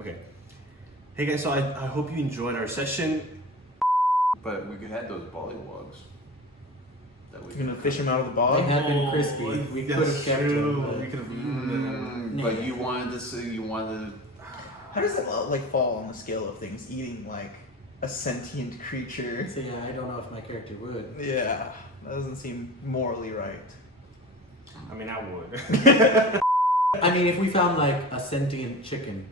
Okay. Hey guys, so I hope you enjoyed our session. But we could have those bollywogs. You're gonna fish them out of the bog? They had been crispy. We could have kept them. We could have eaten them. But you wanted to see, How does that like fall on the scale of things? Eating like a sentient creature? So yeah, I don't know if my character would. Yeah, that doesn't seem morally right. I mean, I would. I mean, if we found like a sentient chicken,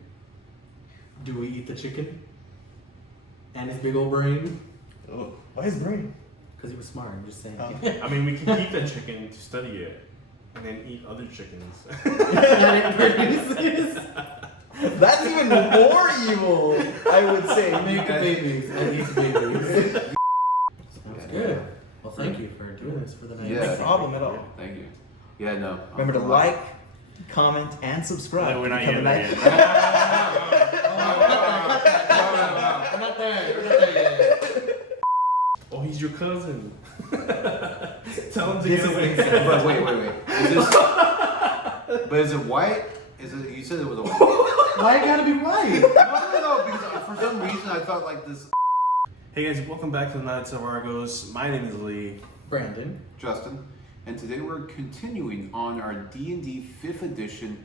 do we eat the chicken? And his big old brain? Oh, why his brain? Because he was smart, I'm just saying. I mean, we can keep the chicken to study it, and then eat other chickens. And it produces. That's even more evil, I would say. Make babies and eat babies. Sounds good. Well, thank you for doing this for the night. Yeah. No problem at all. Thank you. Yeah, no. Remember to like, comment, and subscribe. No, we're not Become yet. a Not nice- yet. We're not there. We're not there yet. Oh, he's your cousin. Tell him to This get is away. insane. But wait. Is this? But is it white? Is it? You said it was a white. Why it gotta be white? No. Because for some reason I thought like this. Hey guys, welcome back to the Knights of Argos. My name is Lee. Brandon. Justin, and today we're continuing on our D&D 5th edition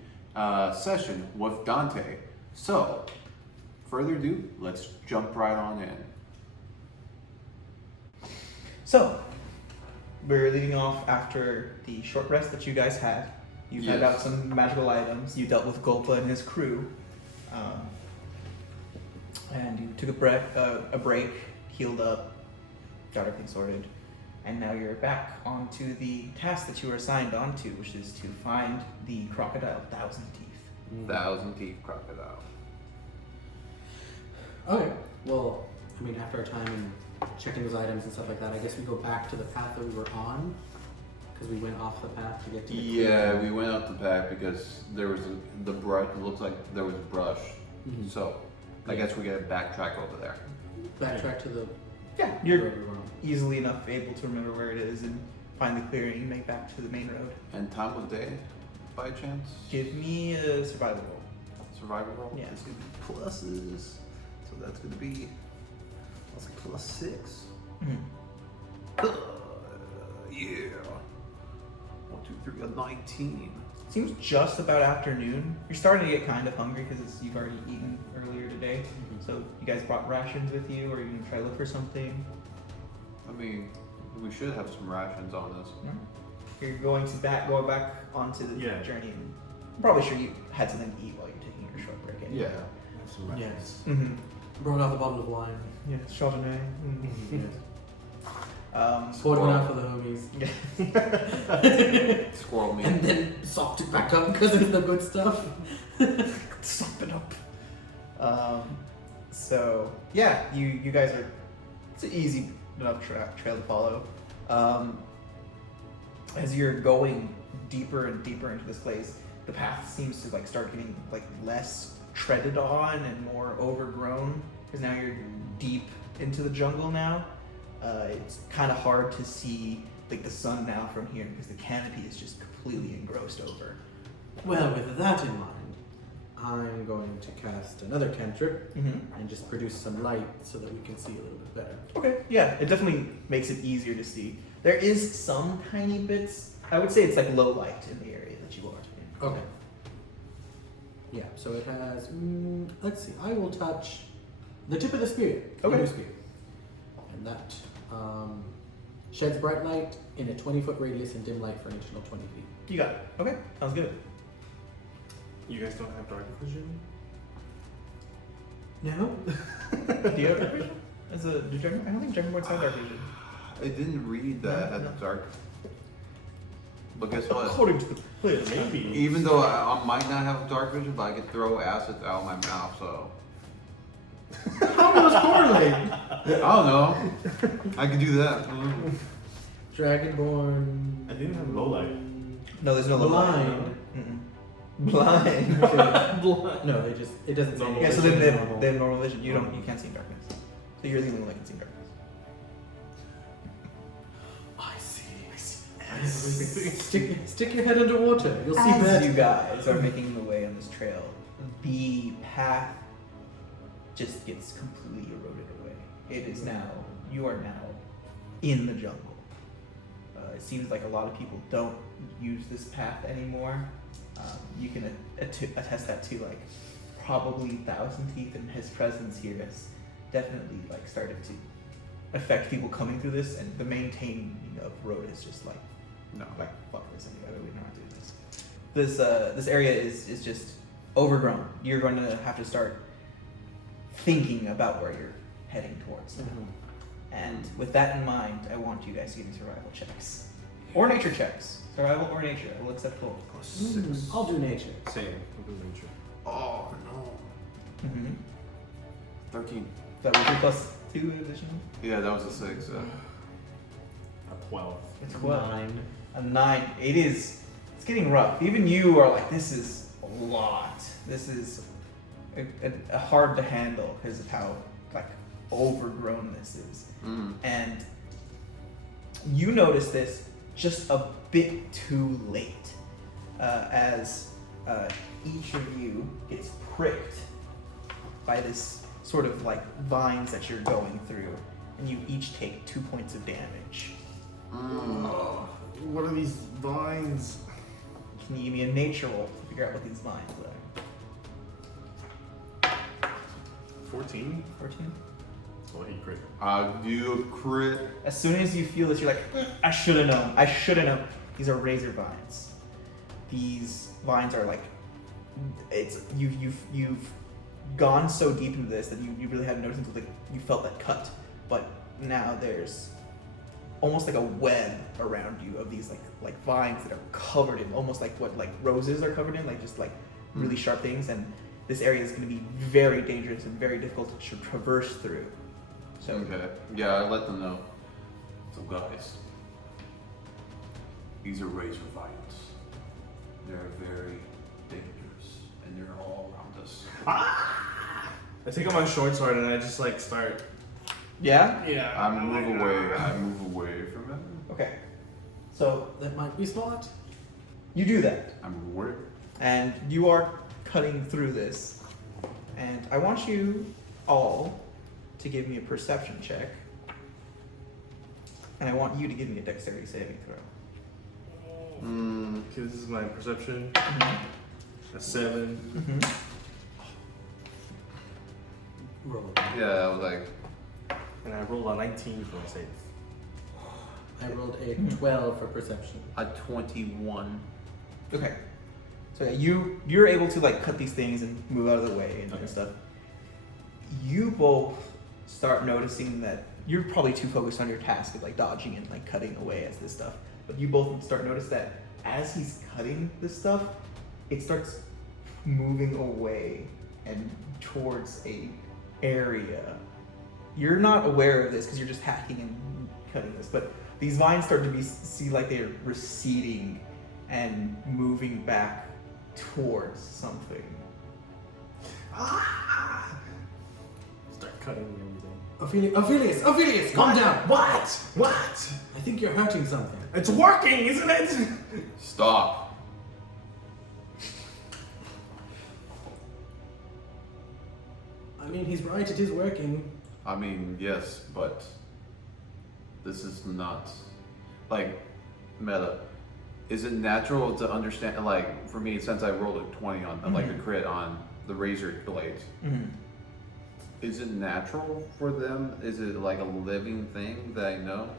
session with Dante. So, further ado, let's jump right on in. So, we're leading off after the short rest that you guys had. You found Yes. out some magical items. You dealt with Golpa and his crew. And you took a break, healed up, got everything sorted. And now you're back onto the task that you were assigned onto, which is to find the crocodile 1,000 teeth. 1,000 teeth crocodile. Okay. Well, I mean, after our time and checking those items and stuff like that, I guess we go back to the path that we were on, because we went off the path to get to the Yeah, we went up the path because there was the brush. It looked like there was brush. Mhm. So, I guess we gotta backtrack over there. backtrack to the Yeah, you're where we were on. easily enough able to remember where it is and find the clearing and make back to the main road. And time of day, by chance? Give me a survival roll. Survival roll? Yeah. It's gonna be pluses. So that's gonna be, that's like +6. Yeah. 1, 2, 3, a 19. Seems just about afternoon. You're starting to get kind of hungry because you've already eaten earlier today. So you guys brought rations with you, or are you gonna try to look for something? I mean, we should have some rations on us. No? You're going back onto the Yeah. journey. And I'm probably sure you had something to eat while you're taking your short break. Anyway. Have some Yes. Mm-hmm. Brought out the bottle of wine. Yeah, Chardonnay. Yes. Mm-hmm. Poured one out for the homies. Squirrel meat. And then sopped it back up because it's the good stuff. Sop it up. So yeah, you guys are. It's an easy enough trail to follow. As you're going deeper and deeper into this place, the path seems to like start getting like less treaded on and more overgrown because now you're deep into the jungle now. It's kind of hard to see like the sun now from here because the canopy is just completely engrossed over. Well, with that in mind, I'm going to cast another cantrip Mm-hmm. and just produce some light so that we can see a little bit better. Okay, yeah, it definitely makes it easier to see. There is some tiny bits. I would say it's like low light in the area that you are in. Okay. Yeah, so it has, let's see, I will touch the tip of the spear. Okay. The new spear. And that sheds bright light in a 20-foot radius and dim light for an additional 20 feet. You got it. Okay, sounds good. You guys don't have dark vision? No? Do you have dark vision? I don't think Dragonborns have dark vision. I didn't read that at the dark. But guess what? According to the plan. Maybe. Even though I might not have dark vision, but I could throw acid out of my mouth, so. How do those correlate? I don't know. I could do that. Dragonborn. I didn't have low light. No, there's no low light. Blind. Blind. Okay. No, they just, it doesn't say Normal. Yeah, so then normal. they have normal vision. You can't see in darkness. So you're the only one that can see in darkness. I see. Stick your head underwater. You'll see As better. you guys are making the way on this trail, the path just gets completely eroded away. It is now, you are now in the jungle. It seems like a lot of people don't use this path anymore. You can attest that to like probably Thousand Teeth, and his presence here has definitely like started to affect people coming through this, and the maintaining of road is just like, No. like fuck this anyway, we know how to do this. This area is just overgrown. You're going to have to start thinking about where you're heading towards. And with that in mind, I want you guys to give me survival checks. Or nature checks. Survival or nature, I will accept both. I'll do nature. Same. I'll do nature. Oh no. Mm-hmm. 13. That was your plus 2 addition? Yeah, that was a 6. A 12. It's what? 9. A 9. It's getting rough. Even you are like, this is a lot. This is a hard to handle because of how like overgrown this is. And you notice this just a bit too late, as each of you gets pricked by this sort of like vines that you're going through, and you each take 2 points of damage. What are these vines? Can you give me a nature roll to figure out what these vines are? 14? 14? Oh, he crit. Do a crit. As soon as you feel this, you're like, I should have known. I should have known. These are razor vines. These vines are like, it's you've gone so deep into this that you really hadn't noticed until like you felt that cut. But now there's almost like a web around you of these like vines that are covered in almost like what like roses are covered in, like just like really sharp things. And this area is going to be very dangerous and very difficult to traverse through. So Okay. Yeah, I let them know. So guys, these are razor vines. They're very dangerous, and they're all around us. I take out my short sword and I just like start. yeah, Yeah. I move away. I move away from it. okay. So That might be smart. you do that. I move away. And you are cutting through this. And I want you all to give me a perception check. And I want you to give me a dexterity saving throw. Okay, this is my perception. A 7. Roll. Yeah, I was like, And I rolled a 19 for my save. I rolled a 12 for perception. a 21. Okay. So you're able to like cut these things and move out of the way and Okay. stuff. You both start noticing that you're probably too focused on your task of like dodging and like cutting away as this stuff. But you both start notice that as he's cutting this stuff, it starts moving away and towards a area. You're not aware of this because you're just hacking and cutting this, but these vines start to see like they're receding and moving back towards something. Start cutting everything. Ophelius, calm down. What? What? I think you're hurting something. It's working, isn't it? Stop. I mean, he's right, it is working. I mean, yes, but this is not like meta. Is it natural to understand? Like for me, since I rolled a 20 on like a crit on the razor blades, is it natural for them? Is it like a living thing that I know?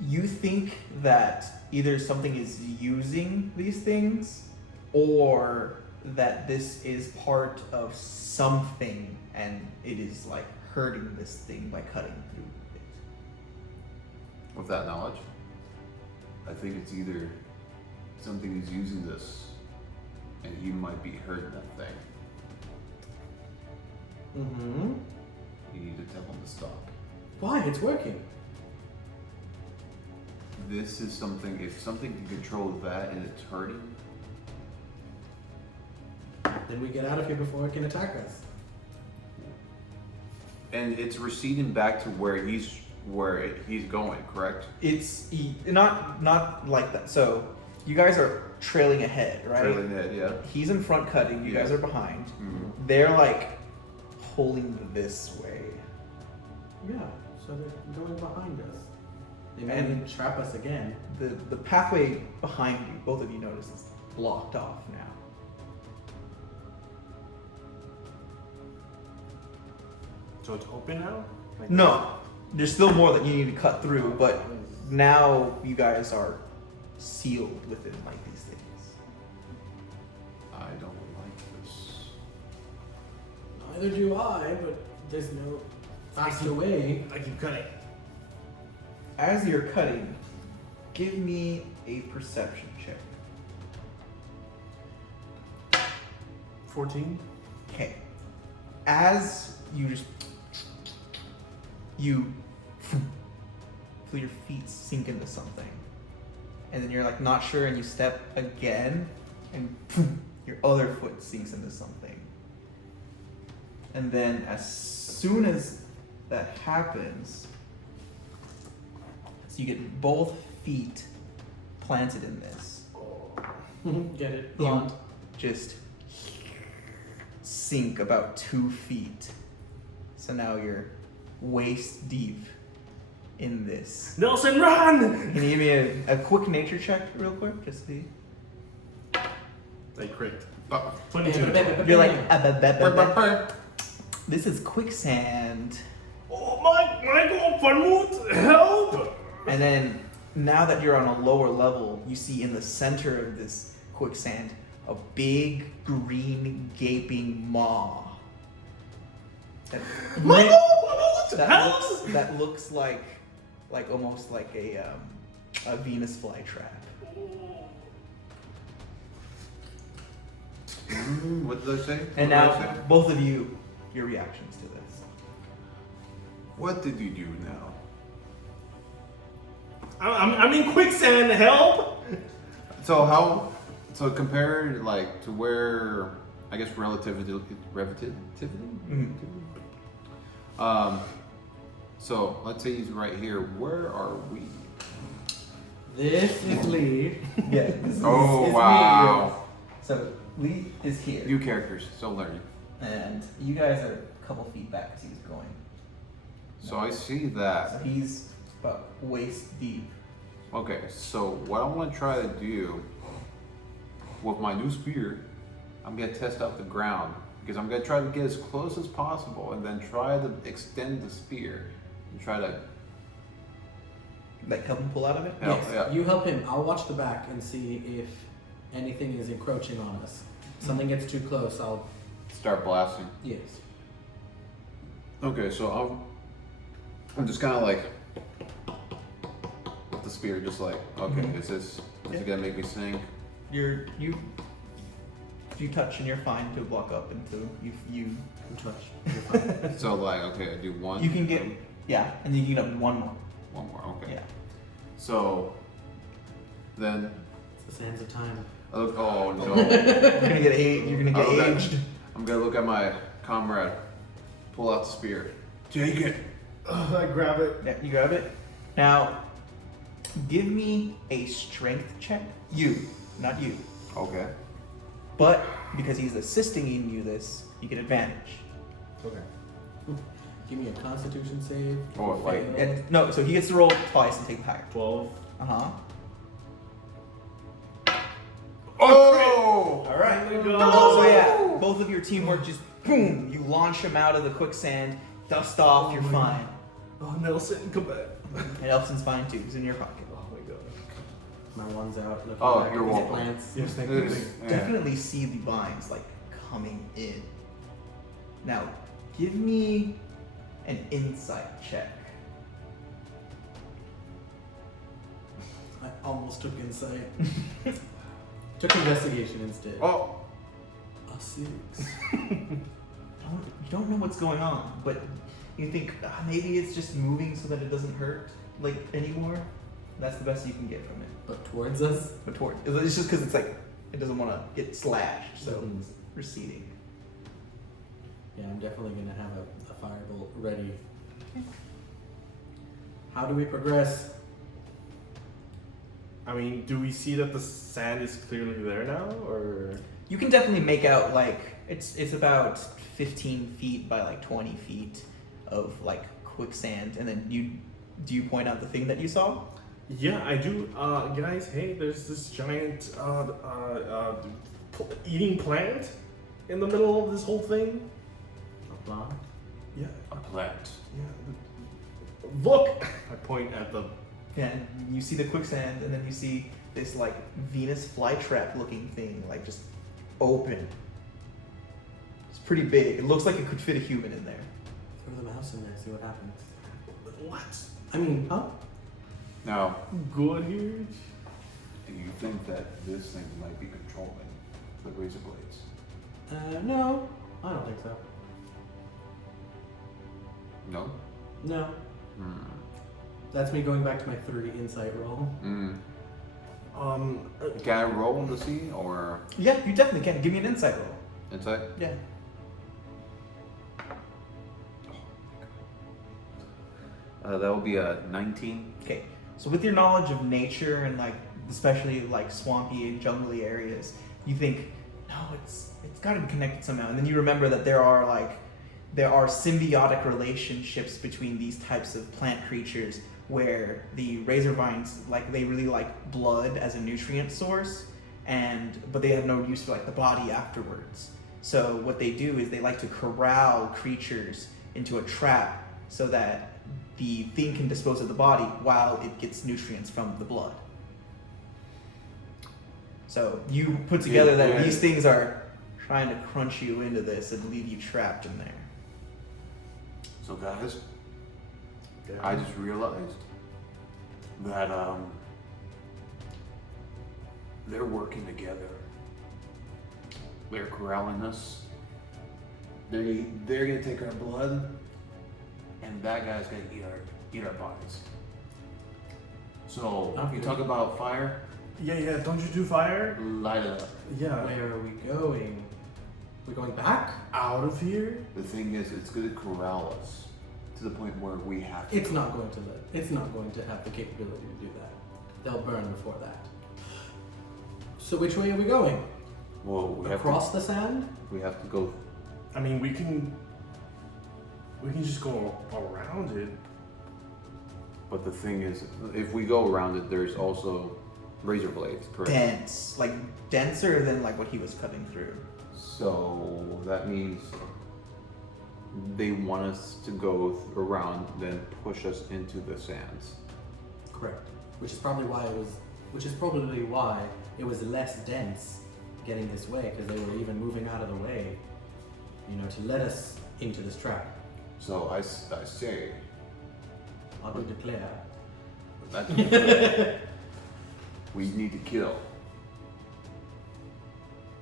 You think that either something is using these things or that this is part of something and it is like hurting this thing by cutting through it. With that knowledge, I think it's either something is using this, and he might be hurting that thing. Mm-hmm. You need to tell him to stop. Why? It's working. This is something. If something can control that and it's hurting, Then we get out of here before it can attack us. and it's receding back to where he's going, correct? It's not like that. So you guys are trailing ahead, right? Trailing head, yeah. He's in front cutting, you Yeah. guys are behind. Mhm. They're like pulling this way. Yeah, so they're going behind us. They may And- trap us again. The pathway behind you, both of you notice, is blocked off now. So it's open now? Like No, there's still more that you need to cut through, but now you guys are sealed within like these things. I don't like this. Neither do I, but there's no faster way. I keep cutting. As you're cutting, give me a perception check. 14? Okay. As you just you feel your feet sink into something, and then you're like not sure, and you step again, and your other foot sinks into something. And then as soon as that happens, so you get both feet planted in this, Get it? you Blonde. just sink about 2 feet. So now you're waist deep in this. Nelson, run! Can you give me a quick nature check real quick? Just see. I crit. Oh. 22. You're like, this is quicksand. Oh my God, Farmut, help! And then now that you're on a lower level, you see in the center of this quicksand a big green gaping maw. That, My God, Farmut, that looks like almost like a Venus flytrap. What did I say? And What did I now say? both of you, your reactions to this. What did you do now? I'm in quicksand, help! So how? So compared like to where I guess relativity. Mhm. So let's say he's right here. Where are we? This is Lee. Yeah. This is, Oh, is me. wow. So Lee is here, New characters, still learning. and you guys are a couple feet back as he's going. So I see So that. he's about waist deep. Okay, so what I want to try to do with my new spear, I'm gonna test out the ground because I'm gonna try to get as close as possible and then try to extend the spear and try to. Like help him pull out of it. Yeah, Yes, yeah. you help him. I'll watch the back and see if anything is encroaching on us. If something gets too close, I'll. Start blasting. Yes. Okay, so I'm just kind of like with the spear, just like, okay, Mhm. is Yeah. it gonna make me sink? If you touch and you're fine to block up into you. Touch. You're fine. So like, okay, I do one. You can get and you can get one more. one more. Okay. Yeah. So then, It's the sands of time. I look. Oh no! You're gonna get You're gonna get Oh, okay. aged. I'm gonna look at my comrade. Pull out the spear. Take it. I grab it. Yeah, you grab it. Now, give me a strength check. You, not you. Okay. But because he's assisting in you this, you get advantage. Okay. Give me a Constitution save. Oh, like- Fail. And no, so he gets to roll twice and take the higher. 12. Uh-huh. Oh! Alright. Oh my God. So yeah, both of your teamwork just boom, you launch him out of the quicksand, dust off, you're fine. Oh, Nelson, come back. And Elson's fine too, he's in your pocket. Oh my God. My one's out. Looking Oh, back you're at these welcome. plants. Yes, thank This- you. yeah. Definitely see the vines like coming in. Now, give me an insight check. I almost took insight. Took investigation instead. Oh! A 6. You don't know what's going on, but you think maybe it's just moving so that it doesn't hurt like anymore. That's the best you can get from it. But towards us. But toward it's just because it's like it doesn't want to get slashed, so Mhm. it's receding. Yeah, I'm definitely gonna have a firebolt ready. How do we progress? I mean, do we see that the sand is clearly there now, or? You can definitely make out like It's about 15 feet by like 20 feet of like quicksand, and then do you point out the thing that you saw? Yeah, I do. Guys, hey, there's this giant eating plant in the middle of this whole thing. A plant? Yeah, A plant. yeah. Look! I point at the. And you see the quicksand, and then you see this like Venus flytrap looking thing, like just open. It's pretty big. It looks like it could fit a human in there. Throw the mouse in there, see what happens. What? I mean, huh? Now, Good here? do you think that this thing might be controlling the razor blades? No, I don't think so. No? No. Hmm. That's me going back to my 3 insight roll. Hmm. Um, Can I roll to see or Yeah, you definitely can. Give me an insight roll. insight? Yeah. That will be a 19. Okay. So with your knowledge of nature and like especially like swampy and jungly areas, you think, no, it's got to be connected somehow. And then you remember that there are symbiotic relationships between these types of plant creatures where the razor vines they really like blood as a nutrient source, but they have no use for like the body afterwards. So what they do is they like to corral creatures into a trap so that the thing can dispose of the body while it gets nutrients from the blood. So you put together that Yeah. these things are trying to crunch you into this and leave you trapped in there. So guys, I just realized that they're working together. They're corralling us. They're gonna take our blood, and that guy's gonna eat our bodies. So Okay. you talk about fire, yeah, don't you do fire? light it up. Yeah. Where are we going? We're going back? Out of here? The thing is, it's gonna corral us to the point where we have to. It's not going to It's not going to have the capability to do that. They'll burn before that. So which way are we going? Well, Across the sand? we have to go. I mean, we can just go around it. But the thing is, if we go around it, there's also razor blades, correct? Dense, like denser than like what he was cutting through. So that means they want us to go around, then push us into the sands. Correct. Which is probably why it was less dense getting this way, because they were even moving out of the way, to let us into this trap. So I say I do declare. that we need to kill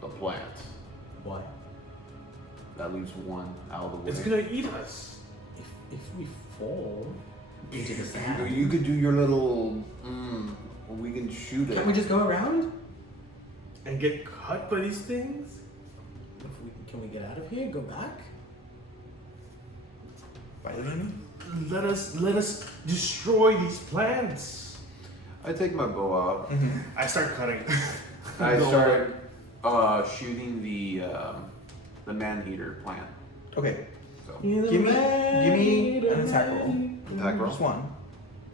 the plant. Why? That leaves one out of the way. It's gonna eat us. If we fall into the sand, You could do your little. We can shoot it. can't we just go around? And get cut by these things? Can we get out of here? Go back? Violin? Let us destroy these plants. I take my bow out. I start cutting. I Go start shooting the man-eater plant. Okay. So Give me an attack roll. attack roll. Just one.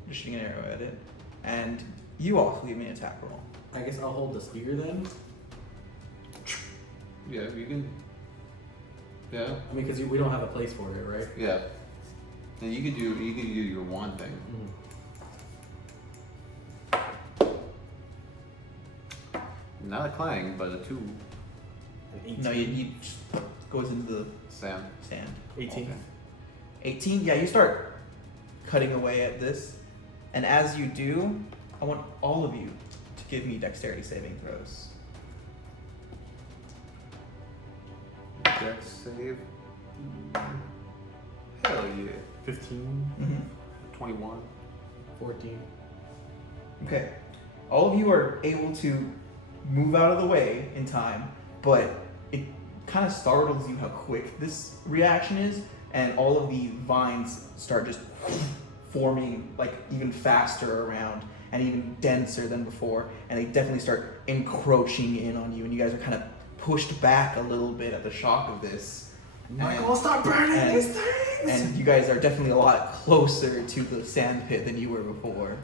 Just shooting an arrow at it. And you also give me an attack roll. I guess I'll hold the spear then. Yeah, you can. Yeah, I mean, because we don't have a place for it, right? yeah. And you could do your one thing. Not a clang, but a 2. No, you just goes into the Sam. sand. 18. Okay. 18? Yeah, you start cutting away at this. And as you do, I want all of you to give me dexterity saving throws. Dex save. Hell yeah. 15. 21. 14. Okay. All of you are able to move out of the way in time, but it kind of startles you how quick this reaction is, and all of the vines start just forming like even faster around and even denser than before, and they definitely start encroaching in on you, and you guys are kind of pushed back a little bit at the shock of this. Michael, stop burning and- these things! And you guys are definitely a lot closer to the sand pit than you were before.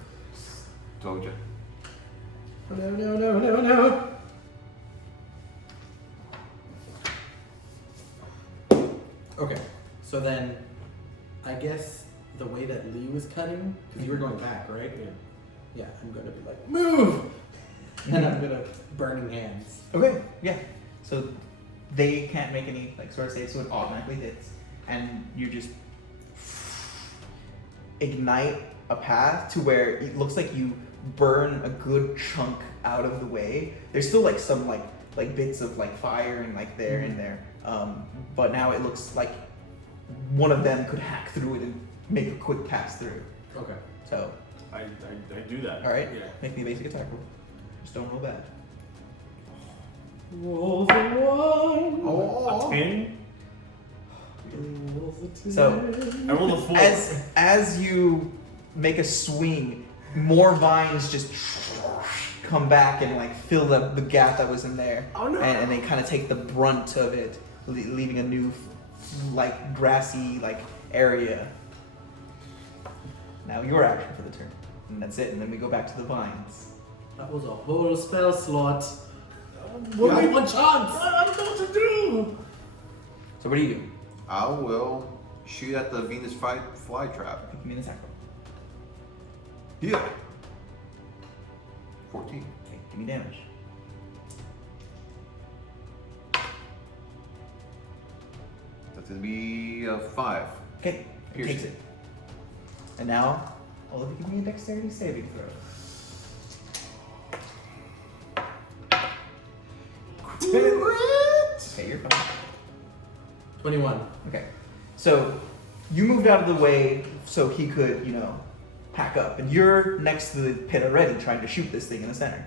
Told you. No. Okay, so then I guess the way that Lee was cutting, because you were going back, right? Yeah, I'm gonna be like, move! And I'm gonna burning hands. Okay, yeah. So they can't make any like sort of saves, so it automatically hits, and you just ignite a path to where it looks like you burn a good chunk out of the way. There's still like some like bits of like fire and like there and there, but now it looks like one of them could hack through it and make a quick pass through. Okay. So, I do that. all right, Yeah. make me a basic attack roll. Just don't roll bad. Roll the one. A 10? Roll the two. So, I rolled a 4. As you make a swing, more vines just come back and like fill the gap that was in there. Oh, no. And they kind of take the brunt of it, leaving a new like grassy like area. Now your action for the turn, and that's it. And then we go back to the vines. That was a whole spell slot. What Only do I- one chance. I don't know what to do! So what do you do? I will shoot at the Venus fly trap. Give me an attack roll. Yeah. 14. Okay, give me damage. That's gonna be a 5. Okay, it Piercing. takes it. And now, all of you give me a dexterity saving throw. Okay, you're fine. 21. Okay. So you moved out of the way so he could, pack up. And you're next to the pit already trying to shoot this thing in the center.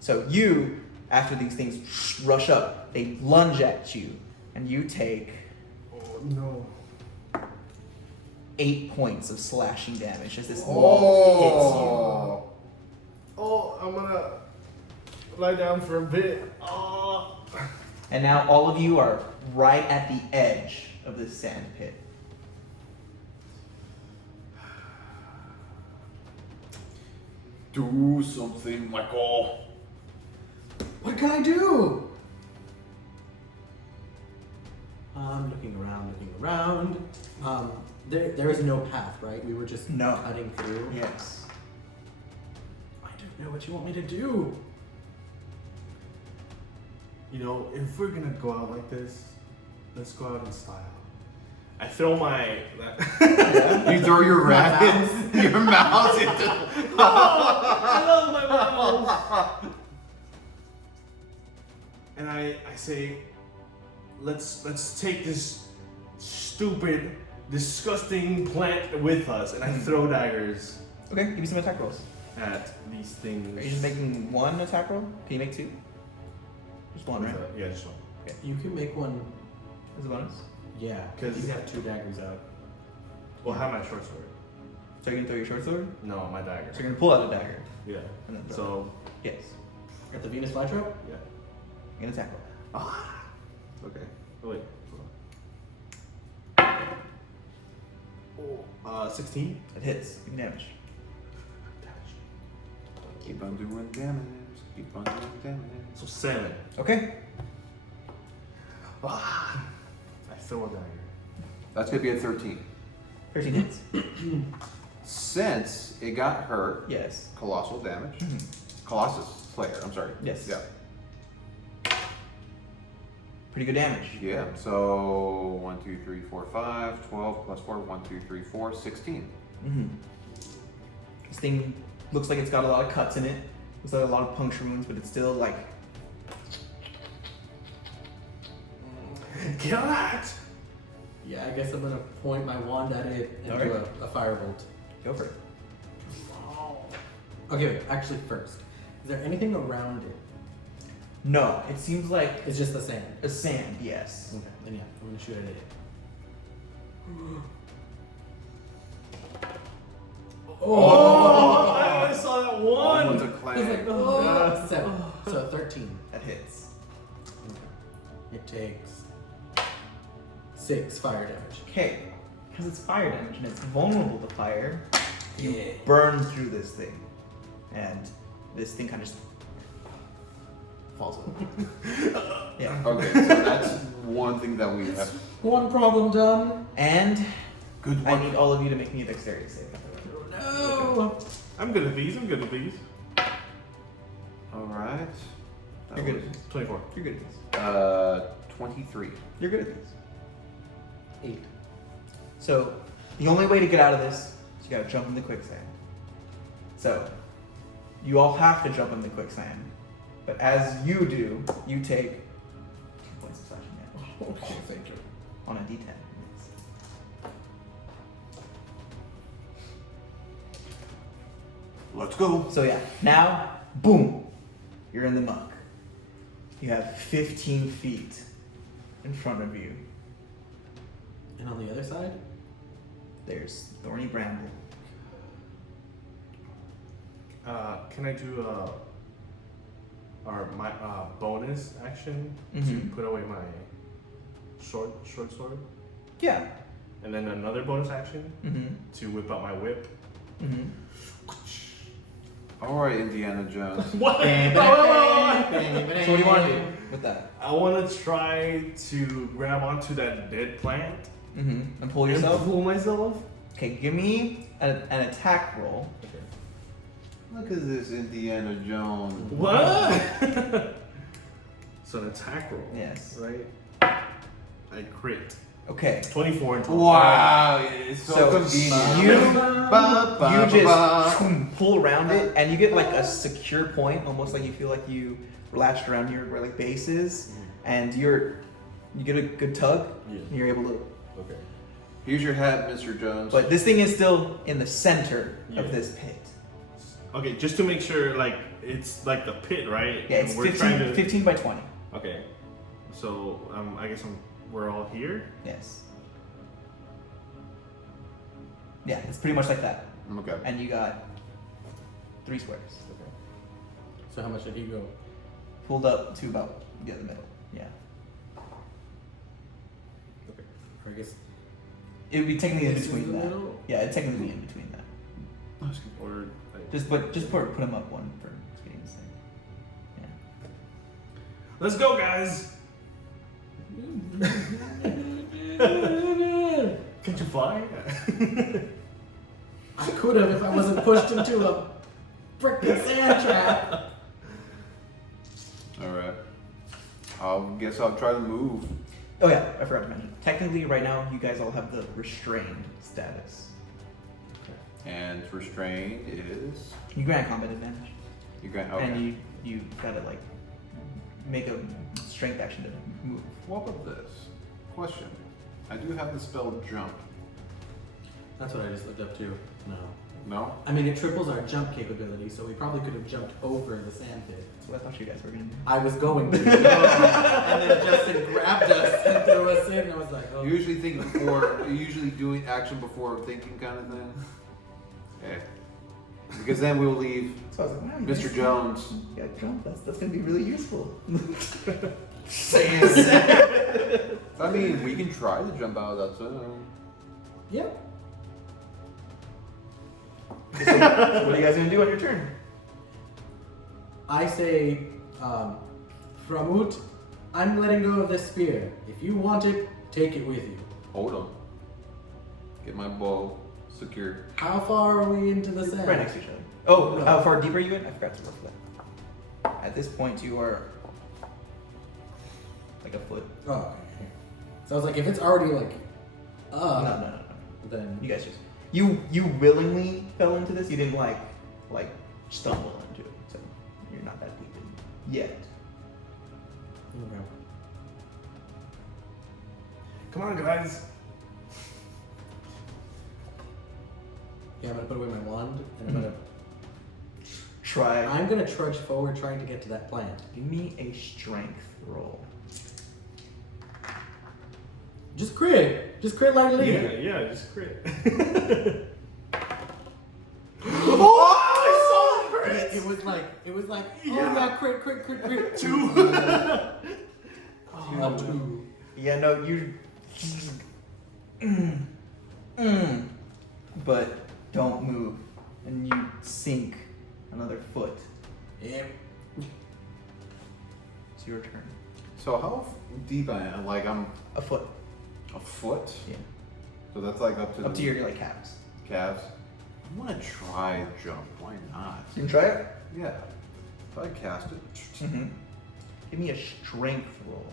So you, after these things rush up, they lunge at you. And you take Oh no. 8 points of slashing damage as this Oh, I'm gonna lie down for a bit. Oh. hits you. And now all of you are right at the edge of this sand pit. Do something, Michael. What can I do? I'm looking around. There is no path, right? We were just No. cutting through. Yes. I don't know what you want me to do. If we're gonna go out like this, let's go out in style. I throw my. You throw your rabbit, your mouse into. I love my mouse. And I say, let's take this stupid, disgusting plant with us, and I throw daggers Okay, give me some attack rolls. at these things. Are you just making one attack roll? Can you make two? Just one, right? Yeah, just one. You can make one. As a bonus. Yeah, 'Cause- you have 2 daggers out. Well, how my short sword? So you're gonna throw your short sword? No, my dagger. So you're gonna pull out a dagger. Yeah. And then throw. So Yes. At the Venus flytrap? yeah. An attack roll. Okay. Oh wait. 16. It hits. Give me damage. Keep on doing damage. Keep on doing damage. So 7. Okay. I throw a dagger. That's gonna be a 13. 13 hits. Since it got hurt, Yes. colossal damage. Mhm. Colossus Slayer, I'm sorry. Yes. Yeah. Pretty good damage. Yeah. So 1, 2, 3, 4, 5, 12 plus 4, 1, 2, 3, 4, 16. Mm-hmm. This thing looks like it's got a lot of cuts in it. Looks like a lot of puncture wounds, but it's still like. Get on that! Yeah, I guess I'm gonna point my wand at it and Alright. do a firebolt. Go for it. Okay, wait, actually first. Is there anything around it? No, it seems like It's just the sand. a sand. Yes. Okay, then yeah, I'm gonna shoot at it. Oh! I saw that One's one! a I was like, clan. oh, 7. So 13. That hits. it takes 6 fire damage. Okay, because it's fire damage and it's vulnerable to fire, you Yeah. burn through this thing, and this thing kind of just falls over. Yeah. Okay, so that's one thing that we have. One problem done. And Good I one. need all of you to make me a dexterity save. No. I'm good at these. I'm good at these. All right. That You're good at was, these. 24. You're good at these. 23. You're good at these. 8. So the only way to get out of this is you gotta jump in the quicksand. So you all have to jump in the quicksand, but as you do, you take 2 points of slashing damage Okay, thank you. on a d10. Let's go. So yeah, now boom, you're in the muck. You have 15 feet in front of you. And on the other side? There's thorny bramble. Can I do my bonus action to Mhm. put away my short sword, Yeah. and then another bonus action Mm-hmm. to whip out my whip? Mm-hmm. All right, Indiana Jones. What? So what do you want to do with that? I want to try to grab onto that dead plant Mm-hmm. And pull and yourself. pull myself. Okay, give me an attack roll. Look at this Indiana Jones. What? So an attack roll. Yes. Right. I crit. Okay. 24 and 12. Wow, it's so, So convenient. you just pull around it, and you get like a secure point, almost like you feel like you were latched around your where like base is, and you get a good tug, Yeah. and you're able to. Okay. Here's your hat, Mr. Jones. But this thing is still in the center Yeah. of this pit. Okay, just to make sure, like it's like the pit, right? Yeah, it's And we're trying 15 by 20. Okay. So I guess we're all here. Yes. Yeah, it's pretty much like that. Okay. And you got 3 squares. So how much did he go? Pulled up to about the middle. Yeah. Okay. Or I guess It would be technically in this is between the that. middle? Yeah, it'd technically be in between that. Or like, Just put him up one for speeding's sake. Yeah. let's go, guys. Can't you fly? I could have if I wasn't pushed into a freaking sand trap. All right. I guess I'll try to move. Oh yeah, I forgot to mention. Technically, right now you guys all have the restrained status. And restrained is. You grant combat advantage, You grant. Okay. and you gotta like make a strength action to move. What about this? Question. I do have the spell jump. That's what I just looked up too. No. No? I mean, it triples our jump capability, so we probably could have jumped over the sand pit. That's what I thought you guys were gonna do. I was going to. And then Justin grabbed us and threw us in, and I was like, oh. You usually think before. You usually do action before thinking, kind of thing. Okay. Because then we'll leave So I was like, wow, you Mr. guys- Jones. You gotta jump. That's gonna be really useful. I mean, we can try to jump out of that zone. Yep. So, what are you guys gonna do on your turn? I say, Framut, I'm letting go of this spear. If you want it, take it with you. Hold on. Get my bow secured. How far are we into the sand? Right next to each other. Oh, how far deep are you in? I forgot to look for that. At this point, you are like a foot. Oh, okay. So I was like, if it's already like, No. then You guys just you willingly fell into this. You didn't like stumble into it. So you're not that deep in yet. Okay. Come on, guys. Yeah, I'm gonna put away my wand, and Try. I'm gonna trudge forward, trying to get to that plant. Give me a strength roll. Just crit lightly. Yeah, just crit. Oh, I saw It was like, oh Yeah. yeah, crit. 2. Two. Yeah, no, you. But don't move, and you sink another foot. Yep. It's your turn. So how deep I am? Like I'm A foot. a foot. Yeah. So that's like up to Up to your like calves. calves. I want to try jump. Why not? You can try it. Yeah. If I cast it. Mm-hmm. Give me a strength roll.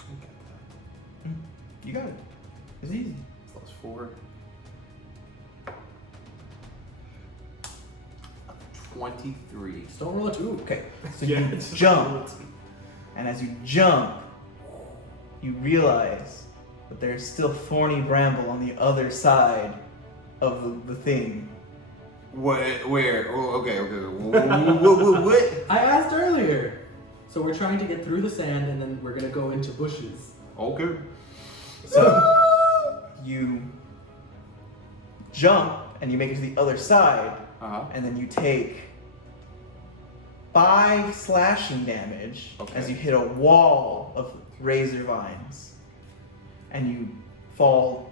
I get that. You got it. It's easy. +4. 23. Just don't roll a 2. Okay. So Yeah, you it's- jump, and as you jump, you realize that there's still thorny bramble on the other side of the thing. Where? Oh, okay. What? I asked earlier. So we're trying to get through the sand and then we're gonna go into bushes. Okay. So you jump and you make it to the other side, Uh-huh. and then you take 5 slashing damage Okay. as you hit a wall of razor vines, and you fall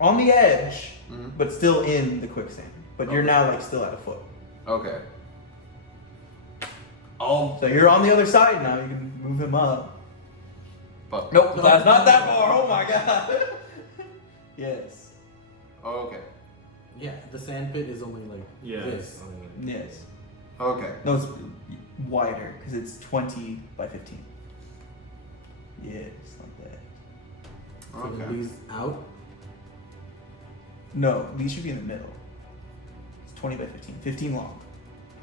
on the edge, Mhm. but still in the quicksand. But you're Okay. now like still at a foot. Okay. So you're on the other side now. You can move him up. But Nope, that's not that far. Oh my god. Yes. Oh, okay. Yeah, the sand pit is only like Yeah. this. Yes. Okay. No, it's wider because it's 20 by 15. Yes, like that. So Okay. these out. No, these should be in the middle. It's 20 by 15. 15 long,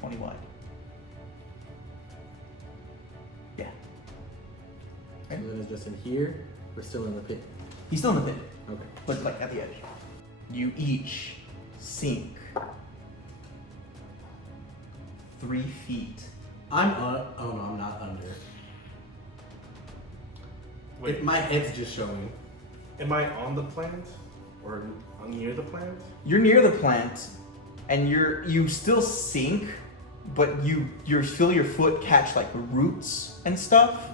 20 wide. Yeah. And then it's just in here. We're still in the pit. He's still in the pit, Okay. but like at the edge. You each sink 3 feet. I'm oh no, I'm not under. Wait, My head's just showing. am I on the plant or near the plant? You're near the plant, and you still sink, but you feel your foot catch like roots and stuff,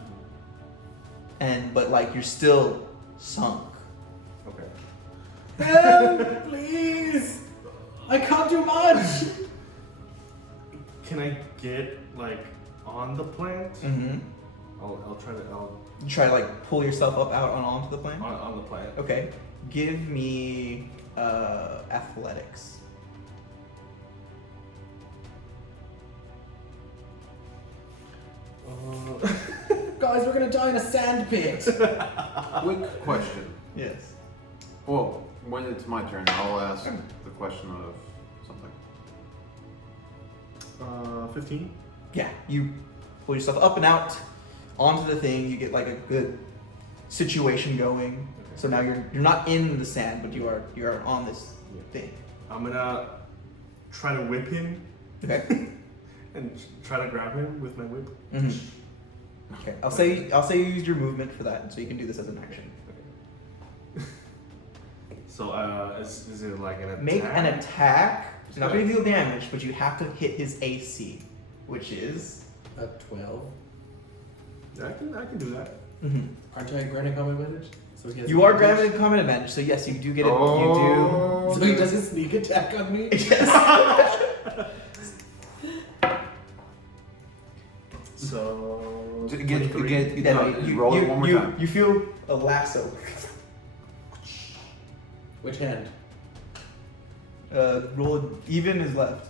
but like you're still sunk. Okay. Help, please! I can't do much. Can I get like on the plant? Mm-hmm. I'll try to You try to like pull yourself up out onto the plant. on the plant. Okay, give me athletics. Guys, we're gonna die in a sand pit. Quick question. Yes. Well, when it's my turn, I'll ask the question of something. 15. Yeah, you pull yourself up and out onto the thing. You get like a good situation going. So now you're not in the sand, but you are on this thing. I'm gonna try to whip him Okay. and try to grab him with my whip. Mm-hmm. Okay. I'll say you used your movement for that, so you can do this as an action. So is it like an attack? Make an attack. It's not going to deal damage, but you have to hit his AC, which is. A 12. I can do that. Mm-hmm. Aren't I granted combat advantage? So he has You are advantage? granted combat advantage, so yes, you do get it. Oh. So he does a sneak attack on me? You do. Yes. So Get Yeah, roll it one more time. You feel a lasso. Which hand? Roll it even is left.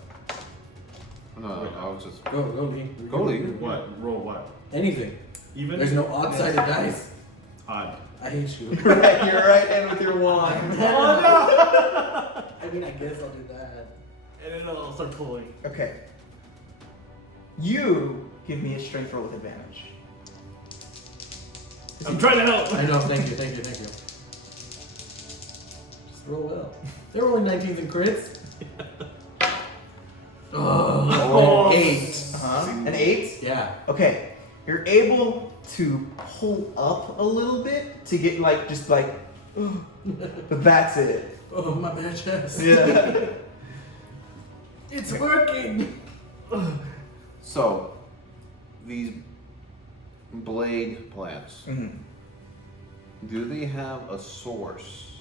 No, I was just. Go, Lee. Go, Lee. What? Roll what? Anything. Even? There's no odd-sided dice. Odd. I hate you. Right, you're right hand with your wand. I mean, I guess I'll do that. And then I'll start pulling. Okay. You give me a strength roll with advantage. I'm trying to help. I know, thank you. Just roll well. They're rolling 19s and crits. Oh. 8. Uh-huh. An 8? Yeah. Okay. You're able to pull up a little bit to get like just like but that's it. Oh, my bad chest. Yeah. It's working. So, these blade plants, Mm-hmm. do they have a source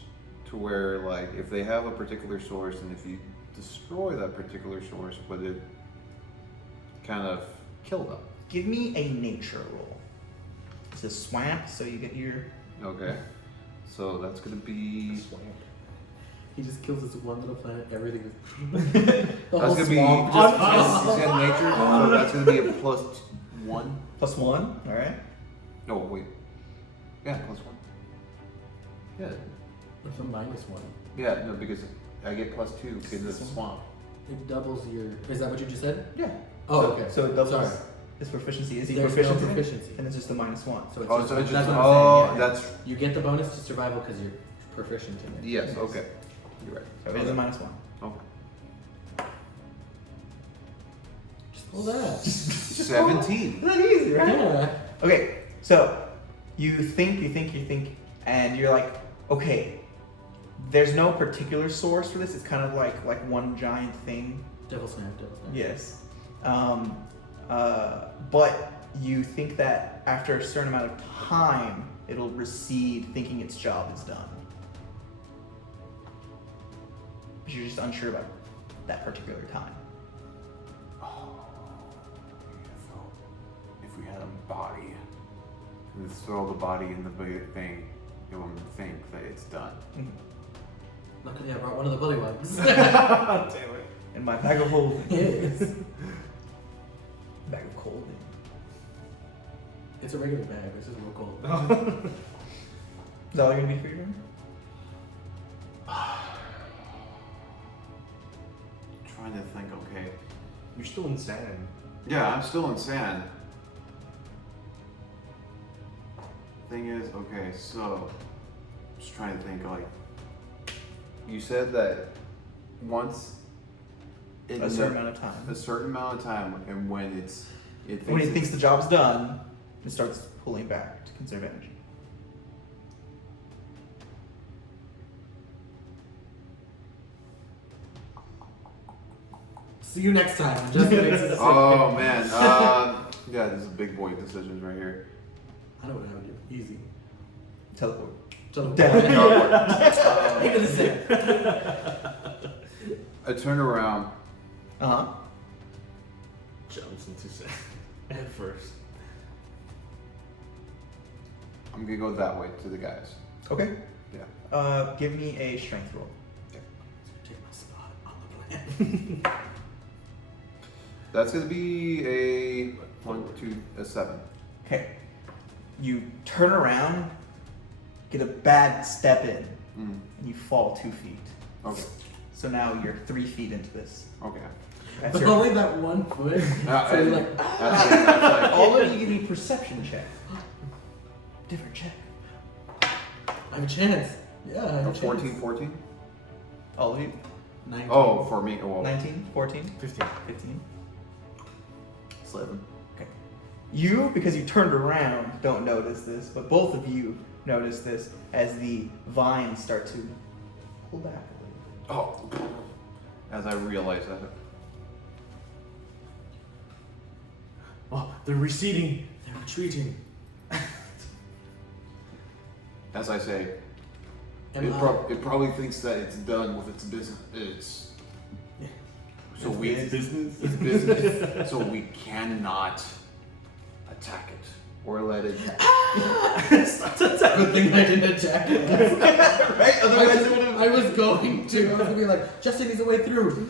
to where, like, if they have a particular source and if you destroy that particular source, would it kind of kill them? Give me a nature roll. It's a swamp, so you get your. Okay. So that's gonna be. He just kills this one little planet. Everything is. the That's whole gonna be swamp just, just- you said nature, so that's gonna be a +1. +1, alright. Oh wait, yeah, +1. Yeah, It's a -1. yeah, no, because I get +2 because it's a swamp. It doubles your. Is that what you just said? Yeah. Oh, so, okay. So it doubles Sorry. his proficiency. Is he There's proficient? no in it? proficiency. And it's just a -1. So it's Oh, just, so it's that's just what I'm saying. Yeah. that's You get the bonus to survival because you're proficient in it. yes, okay, you're right. So it is a -1. Okay. Just pull that. 17. Isn't that easy, right? Yeah. Okay, so you think, and you're like, okay, there's no particular source for this. It's kind of like one giant thing. Devil snap. Yes. But you think that after a certain amount of time, it'll recede, thinking its job is done. But you're just unsure about that particular time. So if we had a body, and throw the body in the big thing, it would think that it's done. Luckily, I brought one of the bully ones. Damn it. In my bag of holding. Yes. Bag of cold. It's a regular bag. This is real cold. Is that all you're gonna be for your turn? Trying to think, okay. You're still in sand. Yeah, I'm still in sand. Thing is, okay, so just trying to think, like, you said that once in A certain amount of time. a certain amount of time, and when When it thinks the job's done, it starts pulling back to conserve energy. See you next time. Just makes it Oh man, yeah, this is big boy decisions right here. I know what I would do. Easy. Teleport. Teleport. Down. Into the sand. I turn around. Uh-huh. Jumps into sand. At first. I'm gonna go that way to the guys. Okay. Yeah. Give me a strength roll. Take my spot on the planet. That's gonna be a 7. Okay. You turn around, get a bad step in, Mm. and you fall 2 feet. Okay. So now you're 3 feet into this. Okay. That's But your. only that 1 foot. So you're like, that's like All of you give me perception check. Different check. I have a chance. Yeah, I have a chance. 14. All of you. 19. Oh, for me, well, 19, 14, 15. 15. 11. Okay. You, because you turned around, don't notice this, but both of you notice this as the vines start to pull back a little. Oh, as I realize that. Oh, they're receding. They're retreating. As I say, Am it, I- it probably thinks that it's done with its business. So It's we business. it's business. So we cannot attack it or let it. Good thing I didn't attack it. Right? Otherwise it would have. I was going to. I was going to be like, Justin needs a way through.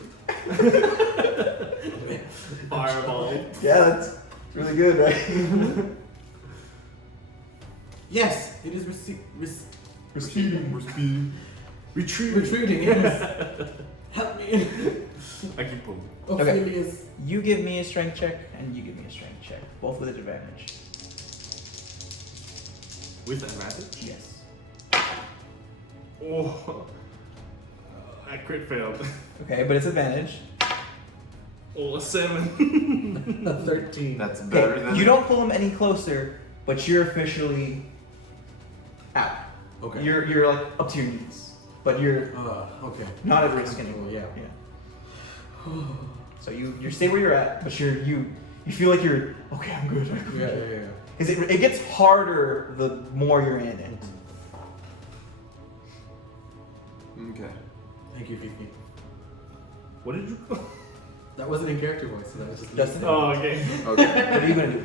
Fireball. Yeah, that's really good, right? Yes, it is Receding. retreating. Yes. Help me. I keep pulling. Ophelia's. You give me a strength check, and you give me a strength check. Both with advantage. With advantage? Yes. Oh. I crit failed. Okay, but it's advantage. Oh, a 7. A 13. That's better Okay, than. you don't pull him any closer, but you're officially out. Okay. You're like up to your knees, but you're Okay. not at risk anymore. Oh, yeah. Yeah. So you stay where you're at, but you feel like you're okay. I'm good. Yeah. Because it gets harder the more you're in it. Okay. Thank you, Fifi. What did you? That wasn't in character voice, so that was just Justin? Oh, okay. Okay. What are you gonna do?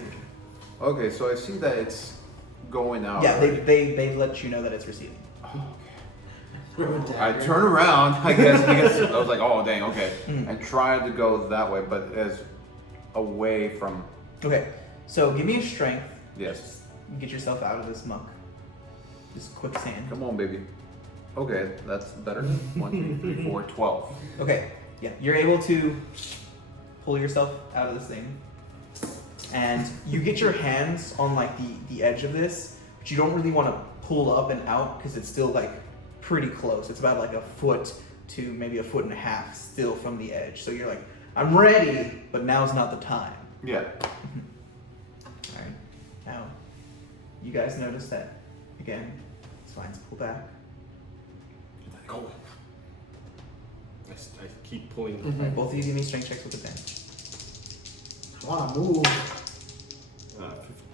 Okay, so I see that it's going out. Yeah, right? they let you know that it's receiving. Throw a I dagger. turn around, I guess, because I was like, oh, dang, okay. Mm. I tried to go that way, but as away from, Okay, so give me a strength. yes. Get yourself out of this muck. This quicksand. Come on, baby. Okay, that's better. 1, 2, 3, 4, 12. Okay, yeah, you're able to pull yourself out of this thing, and you get your hands on like the edge of this, but you don't really want to pull up and out because it's still like pretty close. It's about like a foot to maybe a foot and a half still from the edge. So you're like, I'm ready, but now's not the time. Yeah. All right, now you guys notice that again. Spines pull back. Go. I keep pulling. Mhm. Right, both of you give me strength checks with advantage. I wanna move.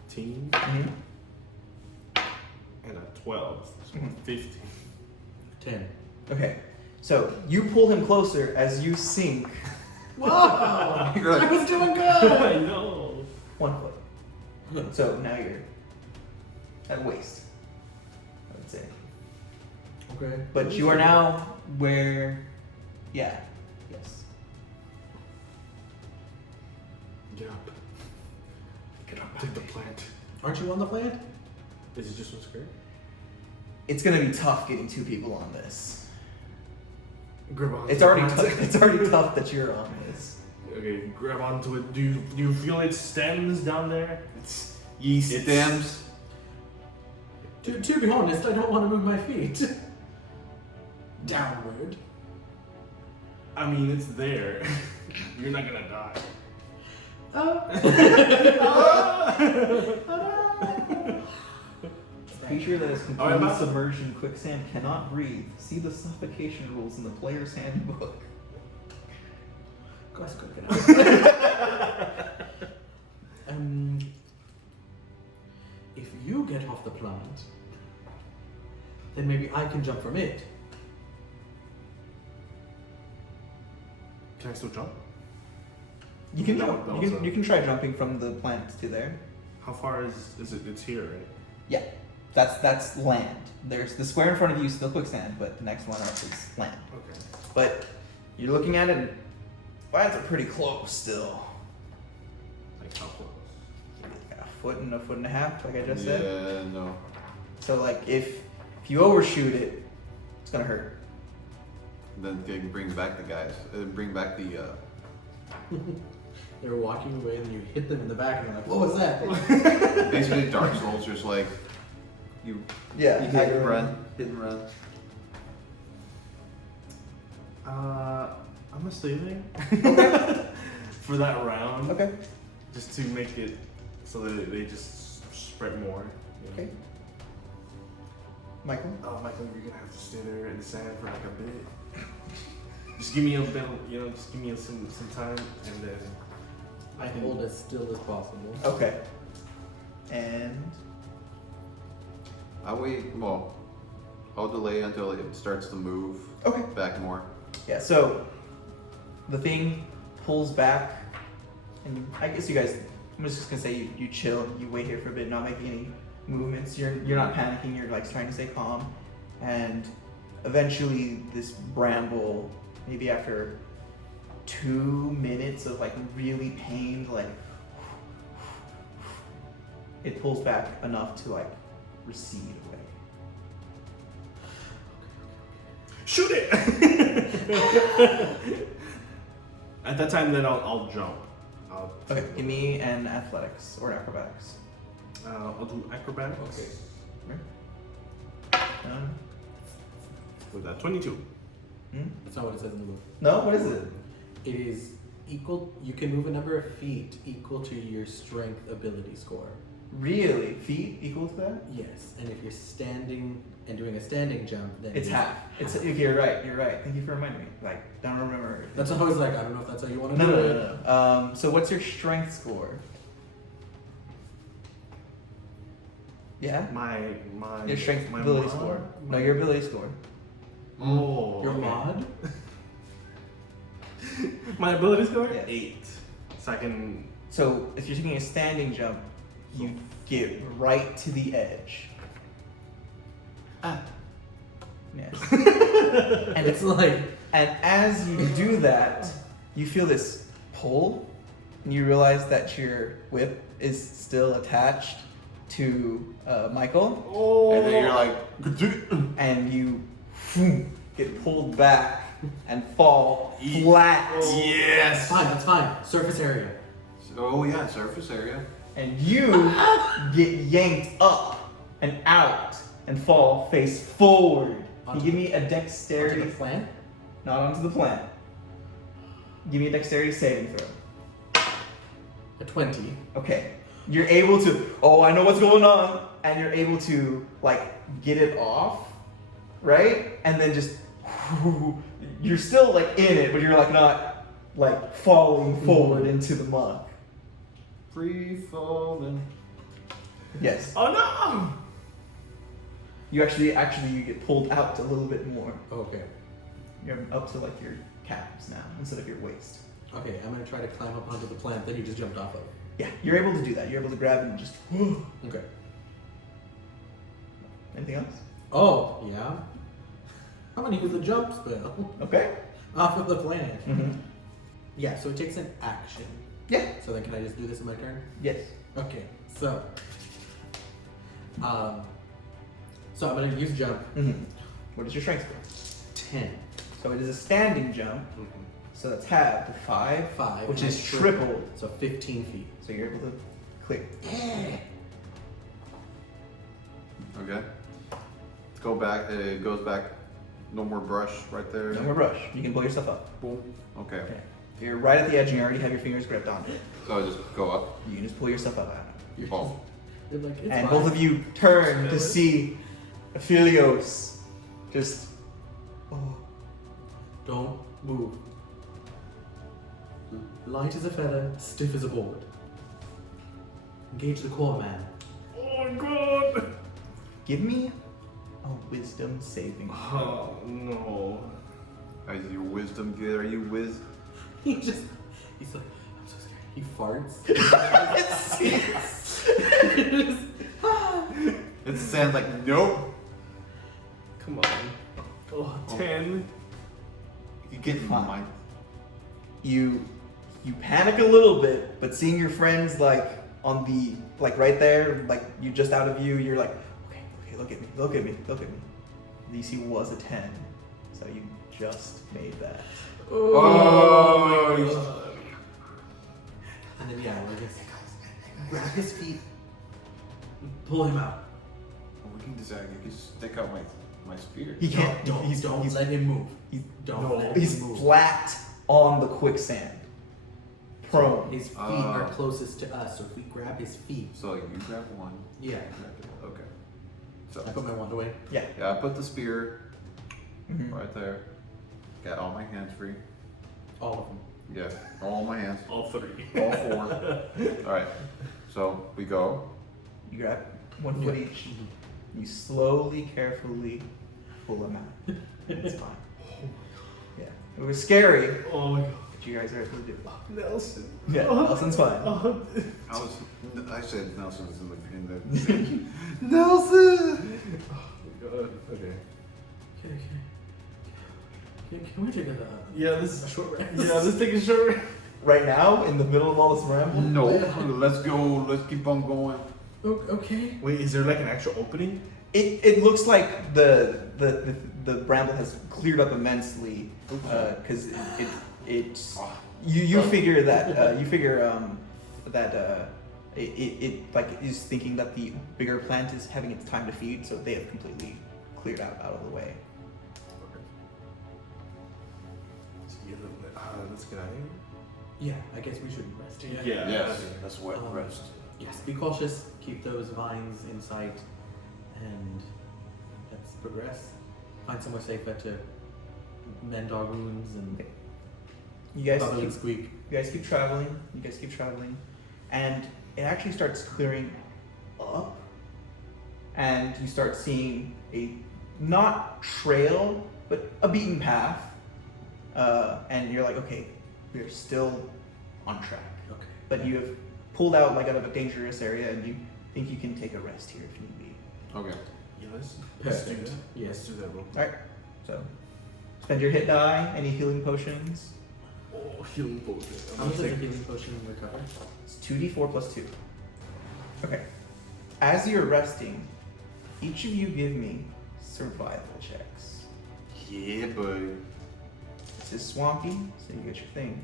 15 Mm-hmm. and a 12. So Mhm. 15. 10. Okay, so you pull him closer as you sink Whoa! You're like- I was doing good! I know. 1 foot. So now you're at waist, I would say. Okay. But you are now where, yeah, yes. Get up. Get up. Take the plant. Aren't you on the plant? Is it just one skirt? It's gonna be tough getting 2 people on this. Grab on. It's already it's already tough that you're on this. Okay, grab onto it. Do you feel its stems down there? It's yeast Stems. To be honest, I don't want to move my feet. Downward. I mean, it's there. You're not gonna die. Creature that is Alright, completely Bob. submerged in quicksand cannot breathe. See the suffocation rules in the player's handbook. Guys, go get out. If you get off the plant, then maybe I can jump from it. Can I still jump? You can No, jump. no, You so- can try jumping from the plant to there. How far is it? It's here, right? Yeah, that's land. There's the square in front of you, still quicksand, but the next one up is land. Okay. But you're looking at it, and lands are pretty close still. Like how close? A foot and a half, like I just said. Yeah, no. So like if you overshoot it, it's gonna hurt. Then they can bring back the guys. Bring back the. They're walking away, and you hit them in the back, and they're like, "What was that?" Basically, Dark Souls, just like you Yeah, hit and run, hit and run. I'm gonna stay there for that round. Okay. Just to make it so that they just spread more. you know. Okay. Michael. Oh, Michael, you're gonna have to stay there in the sand for like a bit. Just give me a bit, just give me some time, and then I hold as still as possible. Okay. And I wait. Well, I'll delay until it starts to move okay. back more. Yeah, so the thing pulls back, and I guess you guys. I'm just gonna say you chill. You wait here for a bit, not making any movements. You're not panicking. You're like trying to stay calm, and eventually this bramble, maybe after 2 minutes of like really pained, like it pulls back enough to like recede away. shoot it. At that time, then I'll jump. Okay, give me an athletics or acrobatics. I'll do acrobatics. Okay. With that 22. Hmm? That's not what it says in the book. No, what is it? It is equal. You can move a number of feet equal to your strength ability score. Really? Feet equal to that? Yes, and if you're standing and doing a standing jump, then It's half. It's you're right. You're right. Thank you for reminding me. Like, don't remember. That's what I was like. I don't know if that's how you want to No, do no, it. no, no. So what's your strength score? Yeah. My Your strength my ability mod? score. No, your ability score. Oh. Your okay. mod? My ability score? Yeah. 8. So I can. So if you're taking a standing jump, you get right to the edge. Ah. Yes. And it's like, And as you do that, you feel this pull, and you realize that your whip is still attached to Michael, Oh. And then you're like, and you get pulled back and fall flat. that's Yes. fine, that's fine. Surface area. oh yeah, surface area. And you get yanked up and out and fall face forward. Can you give me a Onto dexterity, the plant? not onto the plant. Give me a dexterity saving throw. A 20. Okay. You're able to, oh, I know what's going on. And you're able to, like, get it off, right? And then just, you're still, like, in it, but you're, like, not, like, falling forward into the muck. Free falling. Yes. Oh no. You actually, you get pulled out a little bit more. Okay. You're up to, like, your calves now instead of your waist. Okay, I'm gonna try to climb up onto the plant that you just jumped off of. Yeah, you're able to do that. You're able to grab and just, Okay. anything else? Oh, yeah. I'm gonna use the jump spell Okay. off of the plant. Mm-hmm. Yeah, so it takes an action. Yeah. So then can I just do this in my turn? Yes. Okay, so I'm gonna use jump Mm-hmm. What is your strength score? 10. So it is a standing jump. So that's halved to 5, 5, which and is I tripled. So 15 feet. So you're able to click. Okay. Let's go back. It goes back. No more brush right there. No more brush. You can pull yourself up. Boom. Okay. Okay. You're right at the edge and you already have your fingers gripped onto it. So I just go up. You can just pull yourself up out of You're Oh. You're like, it's And fine. both of you turn to see Aphelios just. Oh. Don't move. Light as a feather, stiff as a board. Engage the core, man. Oh my god. Give me a wisdom saving. Oh no. Is your wisdom good? Are you he's He's like, I'm so scared. He farts. It sounds like nope. Come on. Oh, 10. You get Fine. mine. You panic a little bit, but seeing your friends like on the like right there, like you just out of view, you're like, okay, look at me. The DC was a 10, so you just made that. Oh my god. And then, yeah, we're just grab his feet, pull him out. Well, we can decide. You can stick out my spear. He can't. Don't he's let him move. he's, Don't let he's him move. flat on the quicksand, prone. His feet are closest to us, so if we grab his feet, So you grab one. yeah. Okay. So I put my wand away. Yeah. yeah, I put the spear Mhm. right there. Got all my hands free. All of them. Yeah, all my hands. All 3. All 4. All right. So we go. You grab one foot each. You slowly, carefully pull them out. It's fine. Yeah. It was scary, Oh my god. but you guys are able to do it. Nelson. Yeah, Nelson's fine. Oh, I said Nelson's in the Nelson. oh my god. Okay. Can we take a Yeah, this a is. short rest? Yeah, let's take a short rest. Right now, in the middle of all this ramble, No, let's go. Let's keep on going. Okay. Wait, is there like an actual opening? it looks like the bramble has cleared up immensely because you figure that it like is thinking that the bigger plant is having its time to feed, so they have completely cleared out of the way. Let's get out of here. Yeah, I guess we should rest. Yeah. Yes. Let's wet rest. Yes, be cautious. Keep those vines in sight, and let's progress. Find somewhere safer to mend our wounds and You guys bubble and keep, squeak. you guys keep traveling, and it actually starts clearing up and you start seeing a not trail, but a beaten path. And you're like, okay, we're still on track. Okay. But you have pulled out like out of a dangerous area, and you think you can take a rest here if need be. Okay. Yeah, let's do Perfect. that. Yes. Let's do that real quick. All right. So spend your hit die. Any healing potions? Oh, healing potion. I'm How gonna much does a take- healing potion recover? It's 2d4 plus 2. Okay. As you're resting, each of you give me survival checks. Yeah, boy. This is swampy, so you get your thing.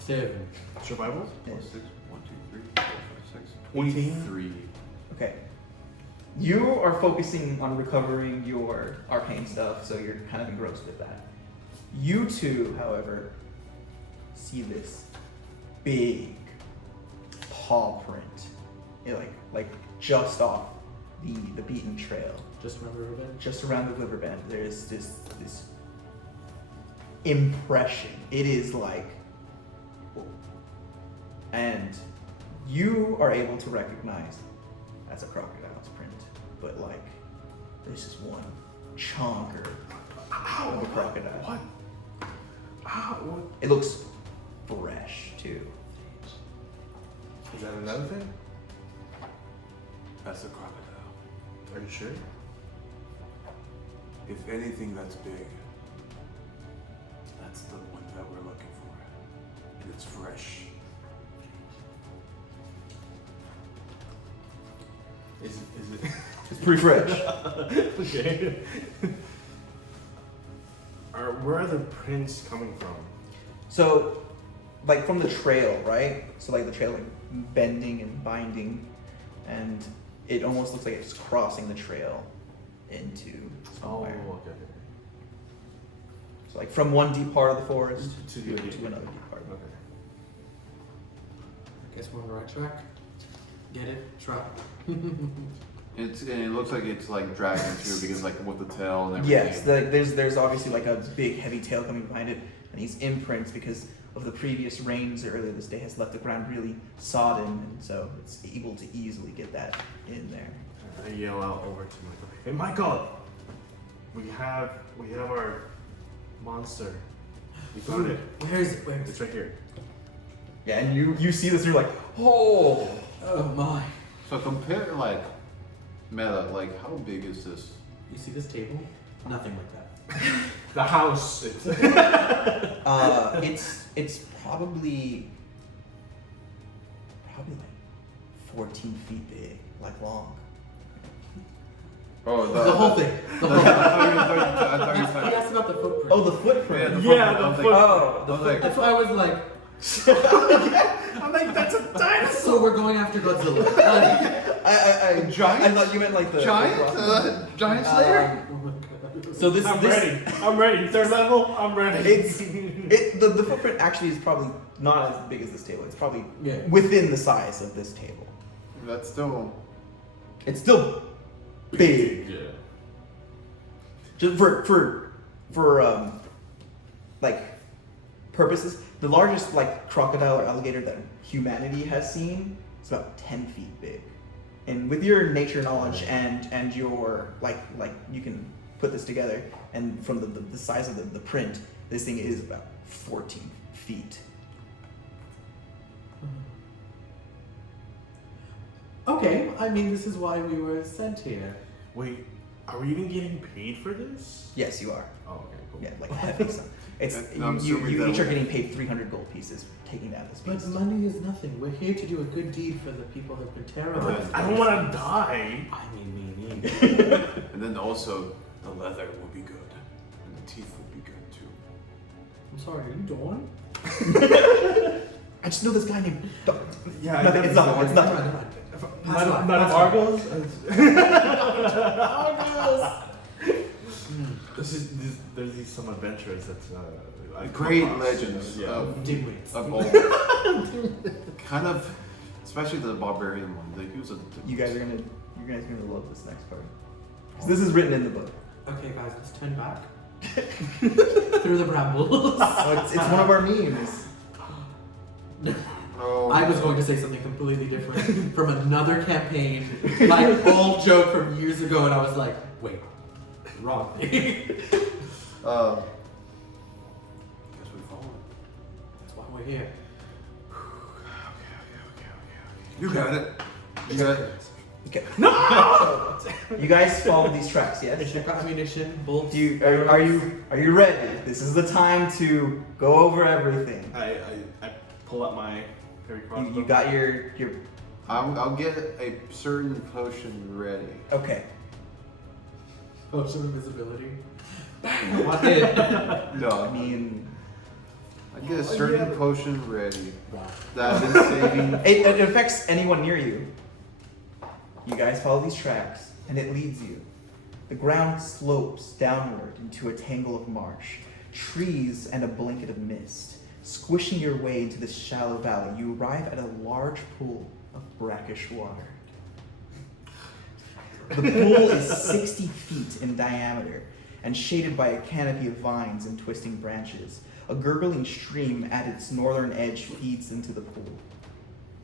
7. Survival? 4, 6, 1, 2, 3, 4, 5, 6, 18. 23. Okay. You are focusing on recovering your arcane stuff, so you're kind of engrossed with that. You two, however, see this big paw print. It like just off the beaten trail. Just remember Riverbend? Just around the river bend, there's this impression. It is like, and you are able to recognize that's a crocodile's print, but like this is one chonker of a crocodile. What? What? It looks fresh too. Is that another thing? That's a crocodile. Are you sure? If anything that's big, that's the one that we're looking for. And it's fresh. Is it? It's pretty fresh. Okay. Where are the prints coming from? So, like from the trail, right? So like the trail like bending and binding, and it almost looks like it's crossing the trail into somewhere. okay. So like from one deep part of the forest To to, the- to another deep part. Okay. Guess we're on the right track. Get it? Trap. And it looks like it's like dragging too because like with the tail and everything. Yes, there's obviously like a big heavy tail coming behind it, and these imprints because of the previous rains earlier this day has left the ground really sodden, and so it's able to easily get that in there. I yell out over to Michael. Hey, Michael! We have our monster. We found it. Where is it? Where is It's it? right here. Yeah, and you see this, and you're like, oh. Oh my. So compare like meta, like how big is this? You see this table? Nothing like that. The house. It's probably like 14 feet big, like long. Oh, The whole thing. The whole thing. I thought you He said. asked about the footprint. Oh, the footprint. Yeah, the Yeah, footprint. the Oh, I was like, That's why I was like, I'm like, that's a dinosaur! so we're going after Godzilla. I Giant? I thought you meant like the giant? the Giant Slayer? Oh my god. so this I'm this ready. I'm ready. Third level, I'm ready. the footprint actually is probably not as big as this table. It's probably Yeah. within the size of this table. That's still. It's still big. Yeah. Just for like purposes, the largest like crocodile or alligator that humanity has seen is about 10 feet big. And with your nature knowledge and your like you can put this together, and from the size of the print, this thing is about 14 feet. Okay, I mean, this is why we were sent here. Wait, are we even getting paid for this? Yes, you are. Oh, okay, cool. Yeah, like heavy stuff. It's No, I'm you assuming that each are we- getting paid 300 gold pieces for taking down this But beast. money is nothing. We're here to do a good deed for the people who've been terrorized. I don't want to die. I mean, me neither. And then also, The leather will be good. And the teeth will be good too. I'm sorry, are you Dawn? I just know this guy named. Yeah, Nothing, it's not. It's not. Madam Argos? There's these some adventurers that's I come great across. legends Yeah. of Dimwits. old. Kind of, especially the barbarian one. He was a. You guys are gonna love this next part. 'Cause this is written in the book. Okay, guys, let's turn back. Through the brambles. Oh, it's one of our memes. Oh. I was going to say something completely different from another campaign, my old joke from years ago, and I was like, wait, wrong thing. Guess we follow. That's why we're here. You got it. You got it. Okay. No! You guys follow these tracks, yes? Mission ammunition, bolts. Are you ready? This is the time to go over everything. I pull out my heavy crossbow. You got your I'll get a certain potion ready. okay. Potion of invisibility. Bang! One hit. No, I mean, I get a certain potion ready. Wow. That is saving. it affects anyone near you. You guys follow these tracks, and it leads you. The ground slopes downward into a tangle of marsh, trees, and a blanket of mist. Squishing your way into this shallow valley, you arrive at a large pool of brackish water. The pool is 60 feet in diameter and shaded by a canopy of vines and twisting branches. A gurgling stream at its northern edge feeds into the pool.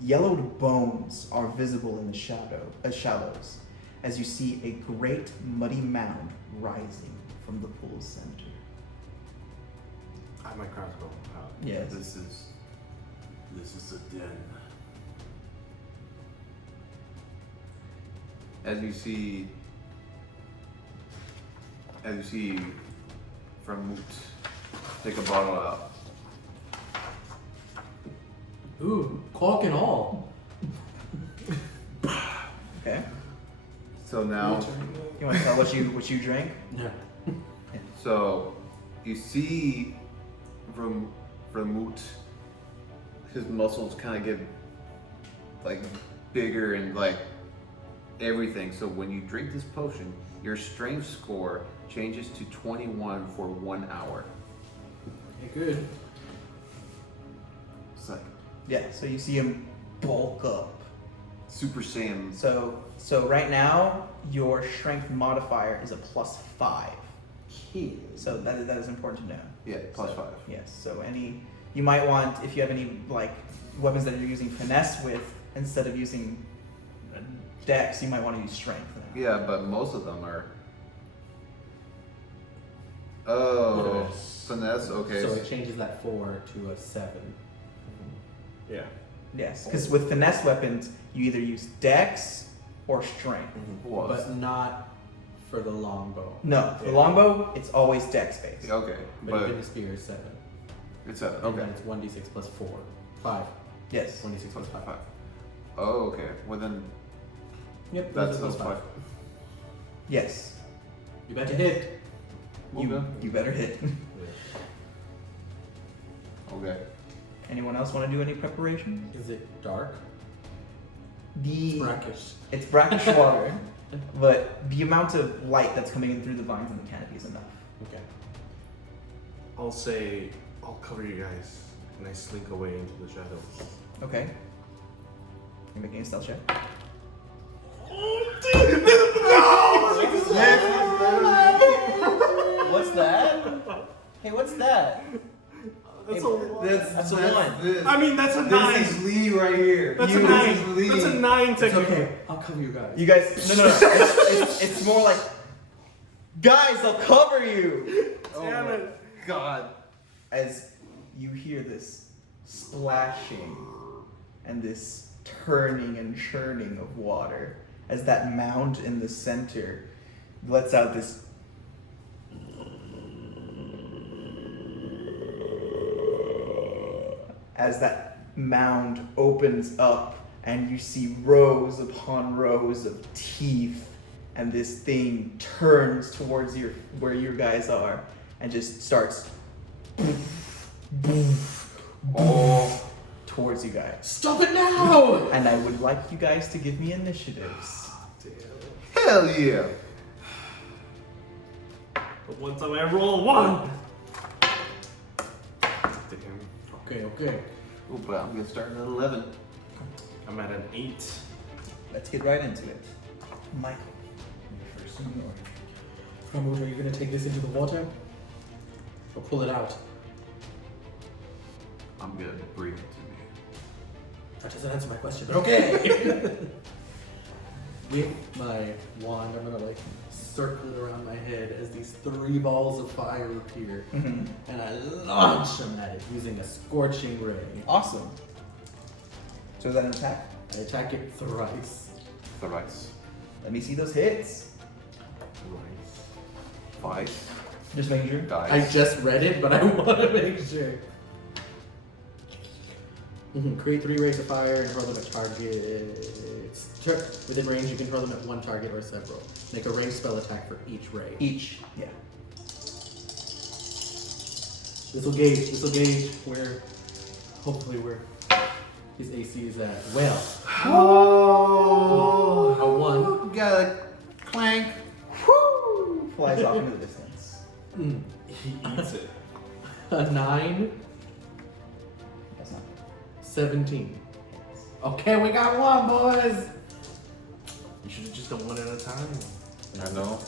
Yellowed bones are visible in the shallows as you see a great muddy mound rising from the pool's center. I have my crossbow out. Yes. This is the den. As you see from Moot, take a bottle out. Ooh, cork and all. Okay. So now, You want to tell what you drank? Yeah. so you see from Moot, his muscles kind of get like bigger and like everything. So when you drink this potion, your strength score changes to 21 for 1 hour. Okay, good. It's like Yeah. So you see him bulk up. Super Saiyan. So right now your strength modifier is a +5. So that is important to know. Yeah, plus 5. Yes. So you might want, if you have any like weapons that you're using finesse with instead of using dex, you might want to use strength. Yeah, but most of them are. Look Oh, at this. finesse. Okay. So it changes that 4 to a 7. Yeah. Yes, because with finesse weapons, you either use dex or strength. Was. But not for the longbow. No, for the Yeah. longbow, it's always dex based. Okay, But but even the spear is 7. it's 7. And Okay. then it's 1d6 plus 4. 5. Yes. 1d6 plus 5. 5. Oh, okay. Well then, Yep, that's plus those 5. Yes. You better hit. You better hit. Okay. Anyone else want to do any preparation? Is it dark? The Brackish. it's brackish water, but the amount of light that's coming in through the vines and the canopy is enough. Okay. I'll say, I'll cover you guys, and I slink away into the shadows. Okay. You're making a stealth check. What's that? Hey, what's that? That's Hey, a that's a 1. I mean, that's a 9. This is Lee right here. That's you- a 9. Lee. That's a 9 It's technically. okay. I'll cover you guys. You guys, no. It's more like, guys, I'll cover you. Damn it. God. As you hear this splashing and this turning and churning of water, as that mound in the center lets out this as that mound opens up and you see rows upon rows of teeth, and this thing turns towards where you guys are and just starts towards you guys. Stop it now! And I would like you guys to give me initiatives. Hell yeah. But one time I roll a 1. Damn. Okay. Oh, but I'm gonna start at 11. I'm at an 8. Let's get right into it. Michael, you're first in the order. Pramod, are you gonna take this into the water? Or pull it out? I'm gonna bring it to me. That doesn't answer my question, but okay. With my wand, I'm gonna like circle it around my head as these 3 balls of fire appear, Mm-hmm. and I launch them at it using a scorching ray. Awesome. So is that an attack? I attack it thrice. Thrice. Let me see those hits. Twice. Just making sure. Dice. I just read it, but I want to make sure. Create 3 rays of fire and hurl them at targets. Within range, you can hurl them at 1 target or several. Make a ranged spell attack for each ray. Each. Yeah. This will gauge where, hopefully where his AC is at. Well, Oh. a 1. Got a clank. Woo! Flies off into the distance. He eats it. A 9, That's not. 17. Okay, we got 1, boys! You should have just done one at a time. I know.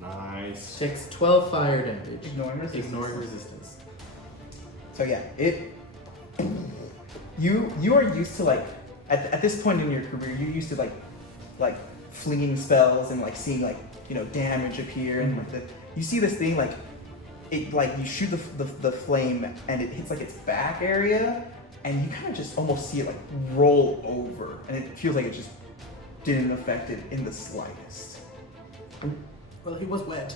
Nice. Takes 12 fire damage. Ignoring resistance. Ignoring resistance. So yeah, it. You are used to like at this point in your career, you're used to like flinging spells and like seeing like damage appear and like you see this thing like it like you shoot the flame and it hits like its back area and you kind of just almost see it like roll over and it feels like it just didn't affect it in the slightest. Well, he was wet.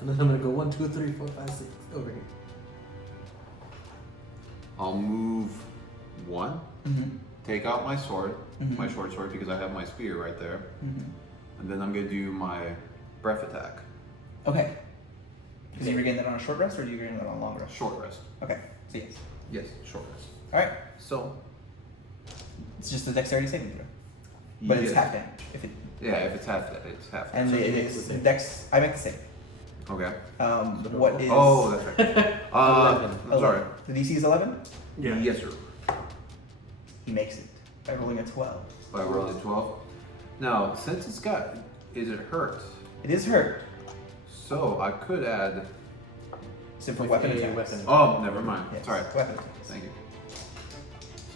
And then I'm gonna go 1, 2, 3, 4, 5, 6 over here. I'll move 1. Mm-hmm. Take out my sword, Mhm. my short sword, because I have my spear right there. Mm-hmm. And then I'm gonna do my breath attack. Okay. Because you regain that on a short rest or do you regain that on a long rest? Short rest. Okay. So yes. Yes, short rest. All right. So, It's just a dexterity saving throw, but it's yes. half damage if it. Yeah, if it's half that, it's half that. And So it you make is the save. dex. I make the save. Okay. What is? Oh, that's right. 11. I'm sorry. The DC is 11. Yeah. Yes, sir. He makes it by rolling a 12. I rolled a 12. Now, since it's got, is it hurt? It is hurt. So I could add. So for With weapon a attacks. weapon attack. Oh, never mind. Yes, Sorry. weapon attacks. Thank you.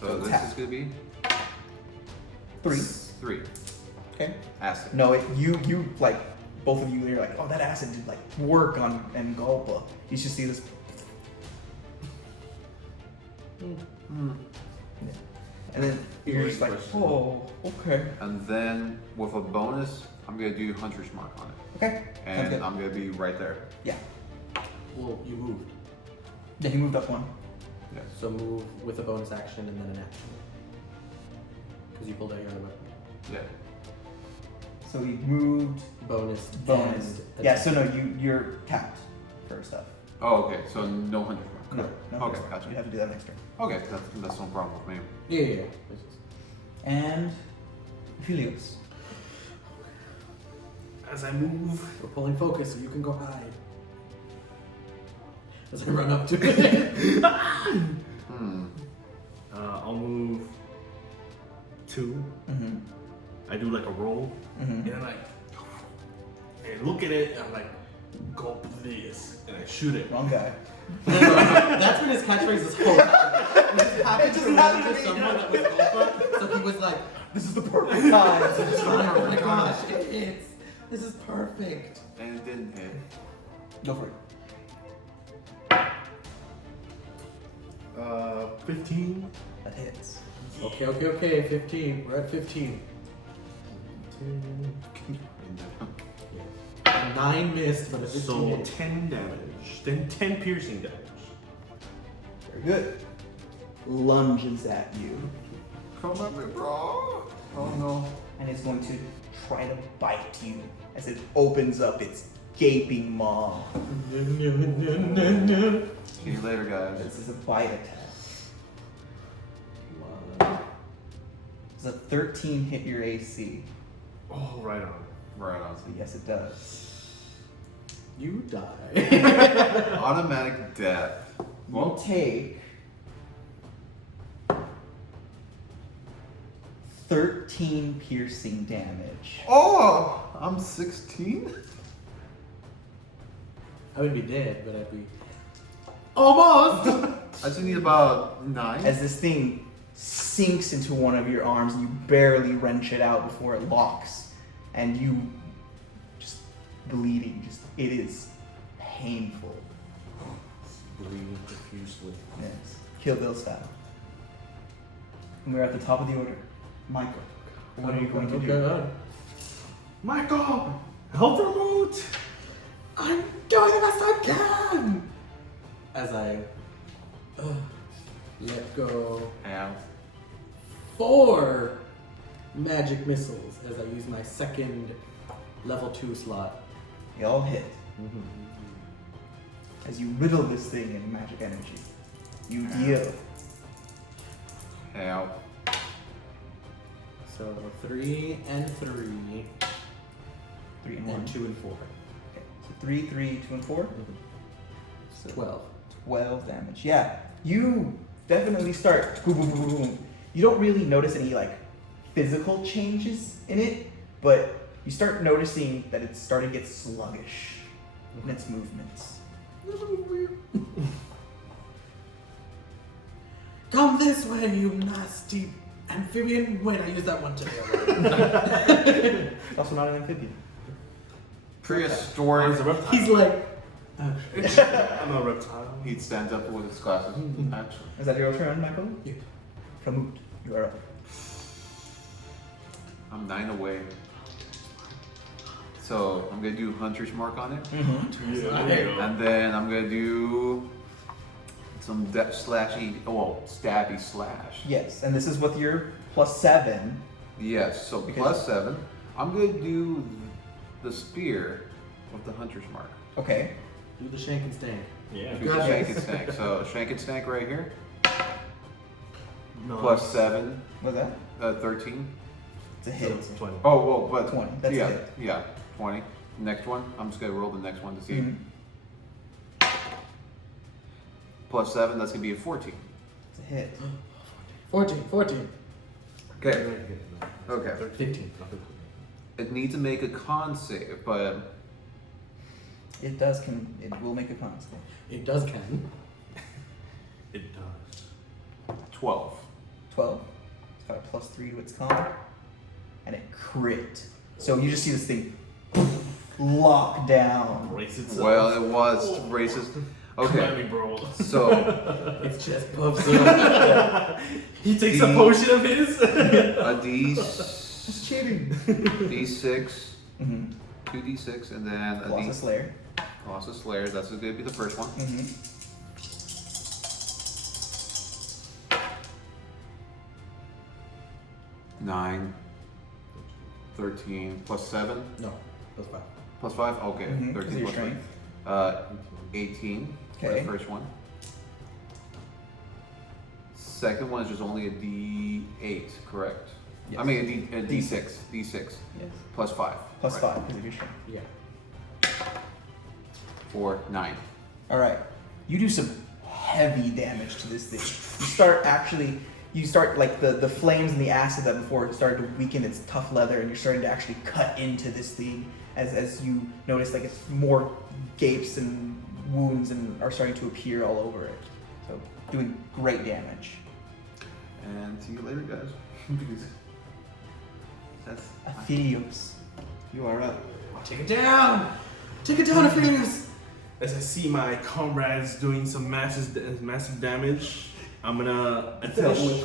So this Tap. is gonna be 3. 3. Okay. Acid. No, you like both of you. You're like, oh, that acid did like work on Ngulpa. You should see this. Hmm. Yeah. And then you're just like, oh, okay, And then with a bonus, I'm gonna do Hunter's Mark on it, okay. Sounds and good. I'm gonna be right there. Yeah. Well, you moved. Yeah, he moved up 1. Yes. So move with a bonus action and then an action. Because you pulled out your other weapon. Yeah. So he moved Bonus. bonus. and Yeah. attack. So no, you're tapped for stuff. Oh, okay. So no Hunter's Mark. No. Okay, first. gotcha. You have to do that next turn. Okay, that's no problem with me. Yeah. And Helios. As I move, We're pulling focus so you can go hide. As I run up to it. I'll move 2. Mm-hmm. I do like a roll, Mm-hmm. and I'm like, and look at it, and I'm like, go this, and I shoot it. Wrong guy. That's when his catchphrase is hope. It happened just to happened to run into me. someone that was Golpa, so he was like, This is the perfect time. oh my gosh, it hits. This is perfect. And it didn't hit. Go for it. 15. That hits. Okay, 15. We're at 15. 9 missed, but a 15 So hit. 10 damage. Then 10 piercing damage. Very good. Lunges at you, Come at me, bro. Oh no. and it's going to try to bite you as it opens up its gaping maw. See you later, guys. This is a bite attack. Does a 13 hit your AC? Oh, right on. Right on. So yes, it does. You die. Automatic death. We'll take 13 piercing damage. Oh, I'm 16. I would be dead, but I'd be Almost. I just need about 9. As this thing sinks into one of your arms, and you barely wrench it out before it locks, and you just bleeding. Just it is painful. Bleeding profusely. Yes, Kill Bill style. And we're at the top of the order. Michael, what are you going to do? God. Michael, help remote. I'm doing the best I can. As I let go Ow. 4 magic missiles as I use my second level 2 slot. They all hit. As you riddle this thing in magic energy, you deal. Ow. So 3 and 3, 3 and 1. and 2 and 4. Okay. So 3, 3, 2, and 4. So 12. 12 damage. Yeah, you definitely start. Boom, boom, boom, boom. You don't really notice any like physical changes in it, but you start noticing that it's starting to get sluggish in its movements. Come this way, you nasty amphibian. Wait, I used that one today already. It's also not an amphibian. Prehistoric. It's a reptile. He's like, I'm a reptile. He stands up with his glasses. Actually. Is that your turn, Michael? Yeah. Flamut, you are up. I'm 9 away. So I'm gonna do Hunter's Mark on it. Mm-hmm. Yeah, there you go. And then I'm gonna do some stabby slash. Yes, and this is with your +7. Yes, so Because- plus 7. I'm gonna do the spear with the Hunter's Mark. Okay. do the shank and stank. Yeah. Do the Got shank it. and stank. So shank and stank right here. No, Plus 7, What's that? 13. It's a hit. It's 20. Oh, well, but 20. That's yeah, a hit. yeah, 20. Next one, I'm just gonna roll the next one to see. Mhm. Plus 7, that's gonna be a 14. It's a hit. 14. Okay. Okay. 15. It needs to make a con save, but It will make a con save. It does can. It does. 12. 12. It's got a +3 to its con. And it crit. So you just see this thing lock down. Brace itself. Well, it was racist. Okay, Climbing, bro. so Its chest puffs up. He takes a potion of his. a D, It's cheating. D6, Mm-hmm. 2D6, and then a Colossus Slayer. Colossus Slayer. That's gonna be the first one. Mm-hmm. 9, 13, plus 7, No, that's 5. plus 5. Okay, Mhm, 'cause of 13 your plus 5. strength. 18 for Okay. the first one. Second one is just only a D8, correct? Yes. I mean a D6, D6 Yes. plus 5. Plus Right. 5 because of your strength. Yeah. 4, 9. All right. You do some heavy damage to this thing. You start like the flames and the acid that before started to weaken its tough leather, and you're starting to actually cut into this thing as you notice like it's more gapes and wounds and are starting to appear all over it. So doing great damage. And see you later, guys. Because that's Athenios, you are up. Take it down! Take it down, Aphelios! As I see my comrades doing some massive damage, I'm gonna finish.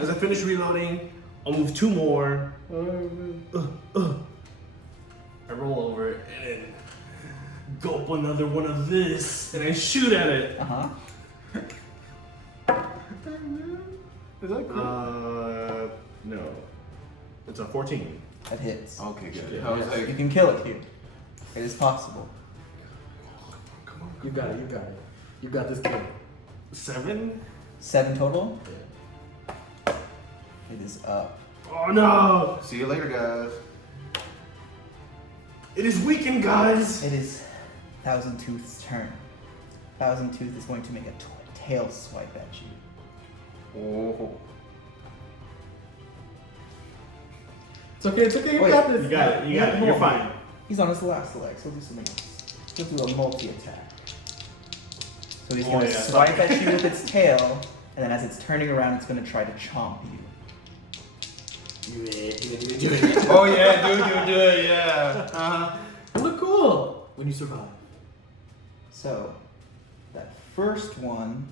As I finish reloading, I'll move 2 more. I roll over it and then gulp another one of this, and I shoot at it. Uh-huh. Is that cool? No. It's a 14. That hits. Okay, good. Yeah. I was You like, can kill it here. It is possible. Come on. You got it, you got it. You got this kill. 7? 7 total. It is up. Oh no! see you later, guys. It is weakened, guys! It is Thousand Tooth's turn. Thousand Tooth is going to make a tail swipe at you. Oh. It's okay, you Wait, got this. You got it, you got it, you're fine. He's on his last leg, so he'll do something else. He'll do a multi-attack. So he's Oh, gonna yeah, swipe sorry. at you with its tail, and then as it's turning around, it's gonna try to chomp you. Do it. Oh yeah, do it, yeah. Uh-huh. You look cool when you survive. So that first one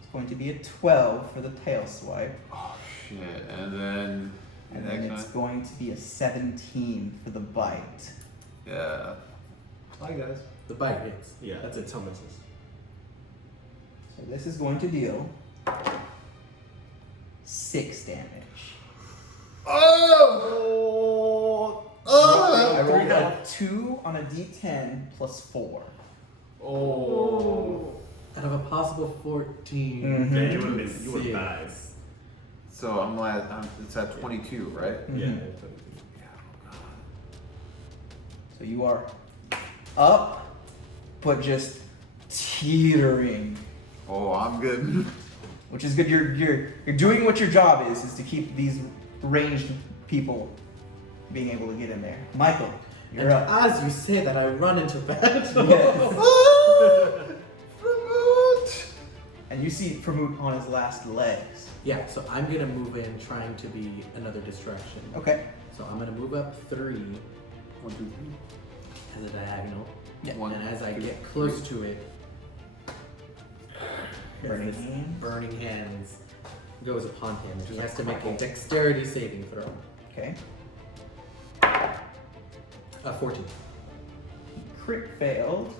is going to be a 12 for the tail swipe, Oh shit, and then and the then next it's one. going to be a 17 for the bite. Yeah. Hi guys. The bite hits. Yeah, that's its helmets. So this is going to deal 6 damage. Oh! I rolled a 2 on a d10 plus 4. Oh. Out of a possible 14. Mhm. Yeah, you would have died. So it's at 22, right? Mhm. Yeah. So you are up, but just teetering, Oh, I'm good. which is good. You're doing what your job is to keep these ranged people being able to get in there. Michael, you're And up. as you say that, I run into battle. Yes. Remote! And you see Pramut on his last legs. Yeah, so I'm gonna move in trying to be another distraction. Okay. So I'm gonna move up 3 1, 2, as a diagonal. Yeah. 1, And as I get close to it, Burning this hands. burning hands goes upon him. He has to make a dexterity saving throw. Okay. 14. Crit failed,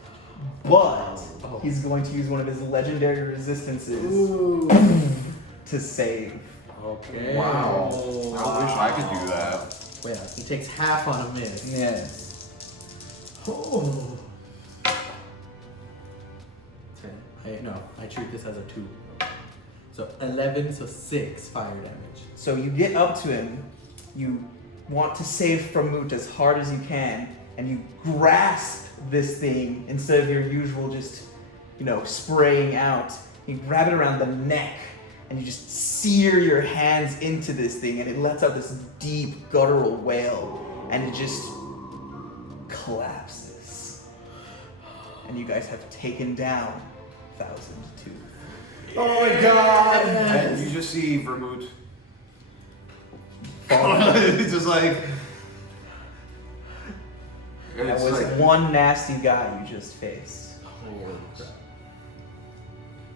but Oh. he's going to use one of his legendary resistances Ooh. to save. Okay. Wow. I wish I could do that. Well, he takes half on a miss. Yes. Oh. 10. I treat this as a 2. So 11, so 6 fire damage. So you get up to him, you want to save Pramut as hard as you can, and you grasp this thing instead of your usual just, spraying out. You grab it around the neck, and you just sear your hands into this thing, and it lets out this deep guttural wail, and it just collapses. And you guys have taken down 1002. Oh my god! And you just see Vermouth. It's just like. That It's was like. one nasty guy you just faced.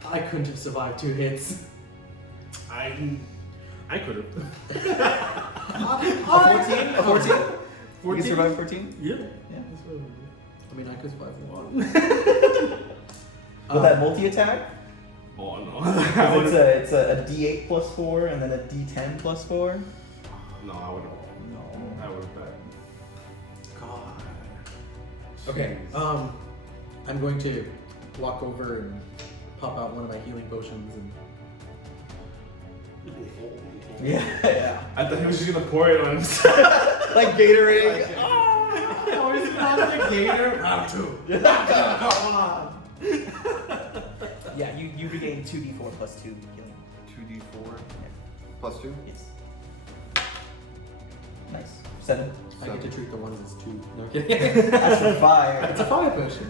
I couldn't have survived 2 hits. I could have. A 14? You 14? can survive 14? Yeah. Yeah. I mean, I could survive 1. With that multi-attack? Oh no. It's a D8 plus 4 and then a D10 plus 4. No, I would have. No. I would have died. God. Okay, I'm going to walk over and pop out one of my healing potions and Yeah. I thought he was just gonna pour it on himself. Like Gatorade. Oh, he's not the gator. Round 2. Come on. Yeah, you regain 2d4 plus 2 healing. 2d4 plus 2? Yes. Nice. 7. I get to treat the ones as 2. No kidding. That's for fire. It's a fire potion.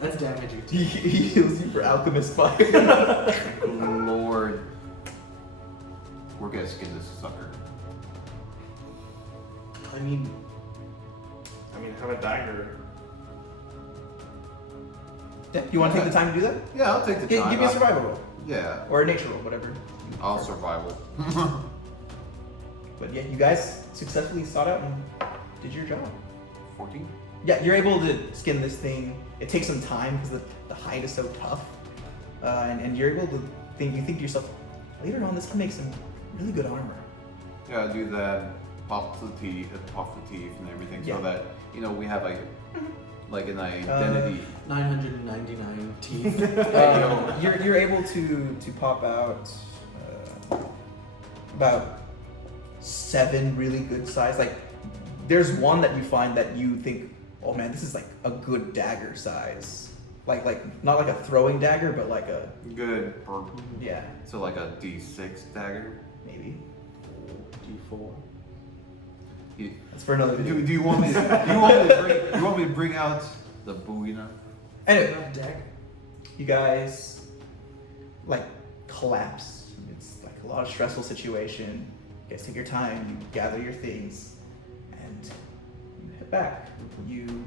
That's damaging. He heals you for alchemist fire. Lord. We're gonna skin this sucker. I mean, have a dagger. You want to take the time to do that? Yeah, I'll take the Give time. me a survival roll. Yeah, Or a nature roll, whatever. I'll survival. But yeah, you guys successfully sought out and did your job. 14? Yeah, you're able to skin this thing. It takes some time because the hide is so tough. And you're able to think to yourself, later on this can make some really good armor. Yeah, I do that. Pop the teeth and everything, Yeah. so that we have like an identity. 999 teeth. You're able to pop out about 7 really good size. Like there's one that you find that you think, oh man, this is like a good dagger size. Like not like a throwing dagger, but like a Good. yeah, So like a D6 dagger. maybe. D4. That's for another video. Do you want me? Do you want me to bring out the Buina? Anyway, That deck. you guys like collapse. It's like a lot of stressful situation. You guys take your time, you gather your things, and you head back. You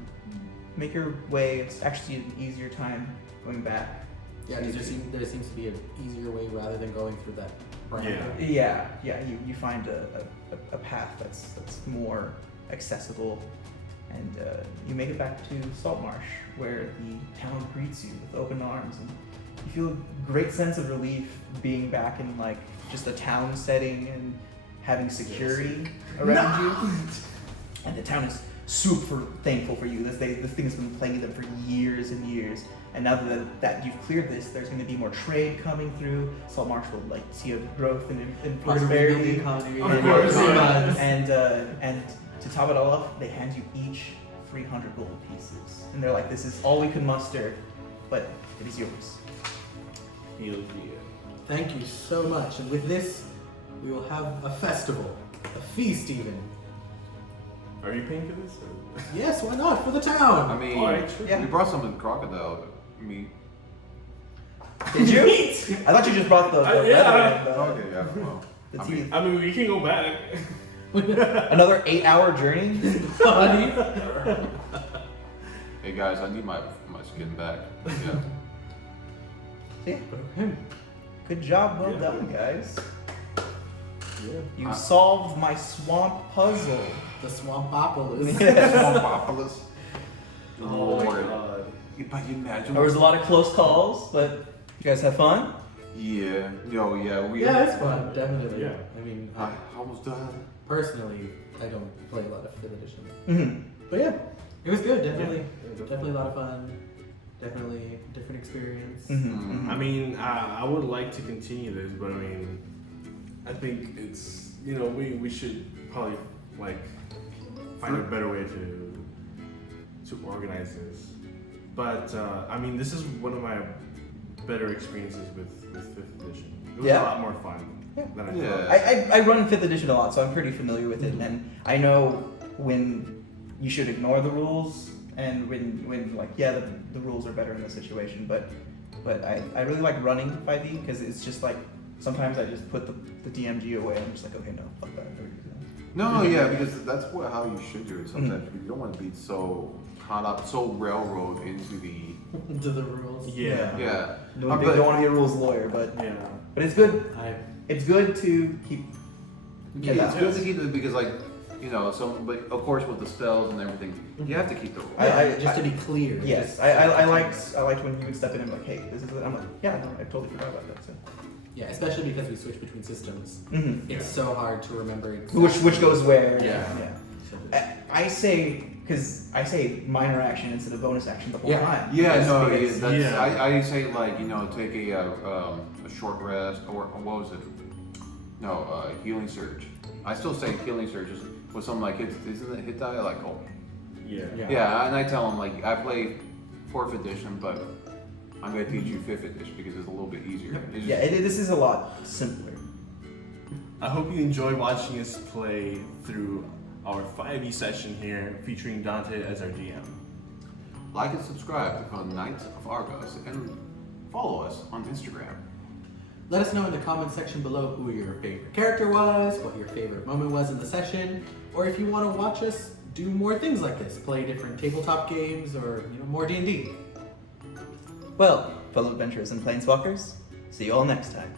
make your way. It's actually an easier time going back. Yeah, there seems to be an easier way rather than going through that bramble. Yeah. Yeah. You find a path that's more accessible, and you make it back to Saltmarsh, where the town greets you with open arms, and you feel a great sense of relief being back in like just a town setting and having security around you. And the town is super thankful for you. This thing has been plaguing them for years and years. And now that you've cleared this, there's going to be more trade coming through. Saltmarsh will like see a growth in prosperity. economy. Of course, yeah. And to top it all off, they hand you each 300 gold pieces, and they're like, "This is all we can muster, but it is yours." He'll be Thank you so much. And with this, we will have a festival, a feast even. Are you paying for this? Or? Yes, why not? For the I town. mean, Alright, sure. Yeah. we brought some crocodile meat. Did you? I thought you just brought the Yeah. leather and Okay, yeah. Well, the I mean, teeth. I mean, we can go back. Another 8-hour journey. Buddy. hey guys, I need my skin back. Yeah. Yeah. Okay. Good job, well Yeah. done, guys. Yeah. You solved my swamp puzzle. The Swampopolis. Swampopolis. Oh Lord. my god. But you imagine. There was a lot of close calls, but you guys have fun. Yeah. Yo, yeah. We. Yeah, it's fun, definitely. Yeah. I mean, I almost done. personally, I don't play a lot of 5th edition. Mm-hmm. But yeah, it was good, definitely. Yeah. Definitely a lot of fun. Definitely a different experience. Mm-hmm. I mean, I would like to continue this, but I mean, I think it's, you know, we should probably like find a better way to organize this. But I mean, this is one of my better experiences with 5th edition. It was Yeah. a lot more fun Yeah. than I Yeah. thought. I run 5th edition a lot, so I'm pretty familiar with it, and I know when you should ignore the rules and when like, yeah, the rules are better in this situation, but I really like running 5e because it's just like sometimes I just put the DMG away and I'm just like, okay, no, fuck that. No, yeah, because that's how you should do it sometimes. You don't want to be so caught up, so railroad into the. To the rules. Yeah. Yeah. Don't, But- don't want to be a rules lawyer, but Yeah. it's good. I It's good to keep. Yeah, Yeah. it's good to keep it because, like, you know, but of course with the spells and everything, you have to keep the rules. just to be clear. Yes, just- I liked when you would step in and be like, hey, this is it. I'm like, yeah, no, I totally forgot about that. So. Yeah, especially because we switch between systems. Mm-hmm. It's so hard to remember Which goes where? Yeah. Yeah. I say because I say minor action instead of bonus action the whole Yeah. time. Yeah, Because- no, because- that's, Yeah. I say like, you know, take a short rest or what was it? No, healing surge. I still say healing surge is with something like isn't it hit die like oh Yeah. Yeah. yeah, and I tell them like I play 4th edition, but I'm gonna teach you 5th edition because it's a little bit easier. It's just- Yeah, this is a lot simpler. I hope you enjoy watching us play through our 5e session here featuring Dante as our DM. Like and subscribe to Knights of Argos and follow us on Instagram. Let us know in the comment section below who your favorite character was, what your favorite moment was in the session, or if you want to watch us do more things like this, play different tabletop games or more D&D. Well, fellow adventurers and planeswalkers, see you all next time.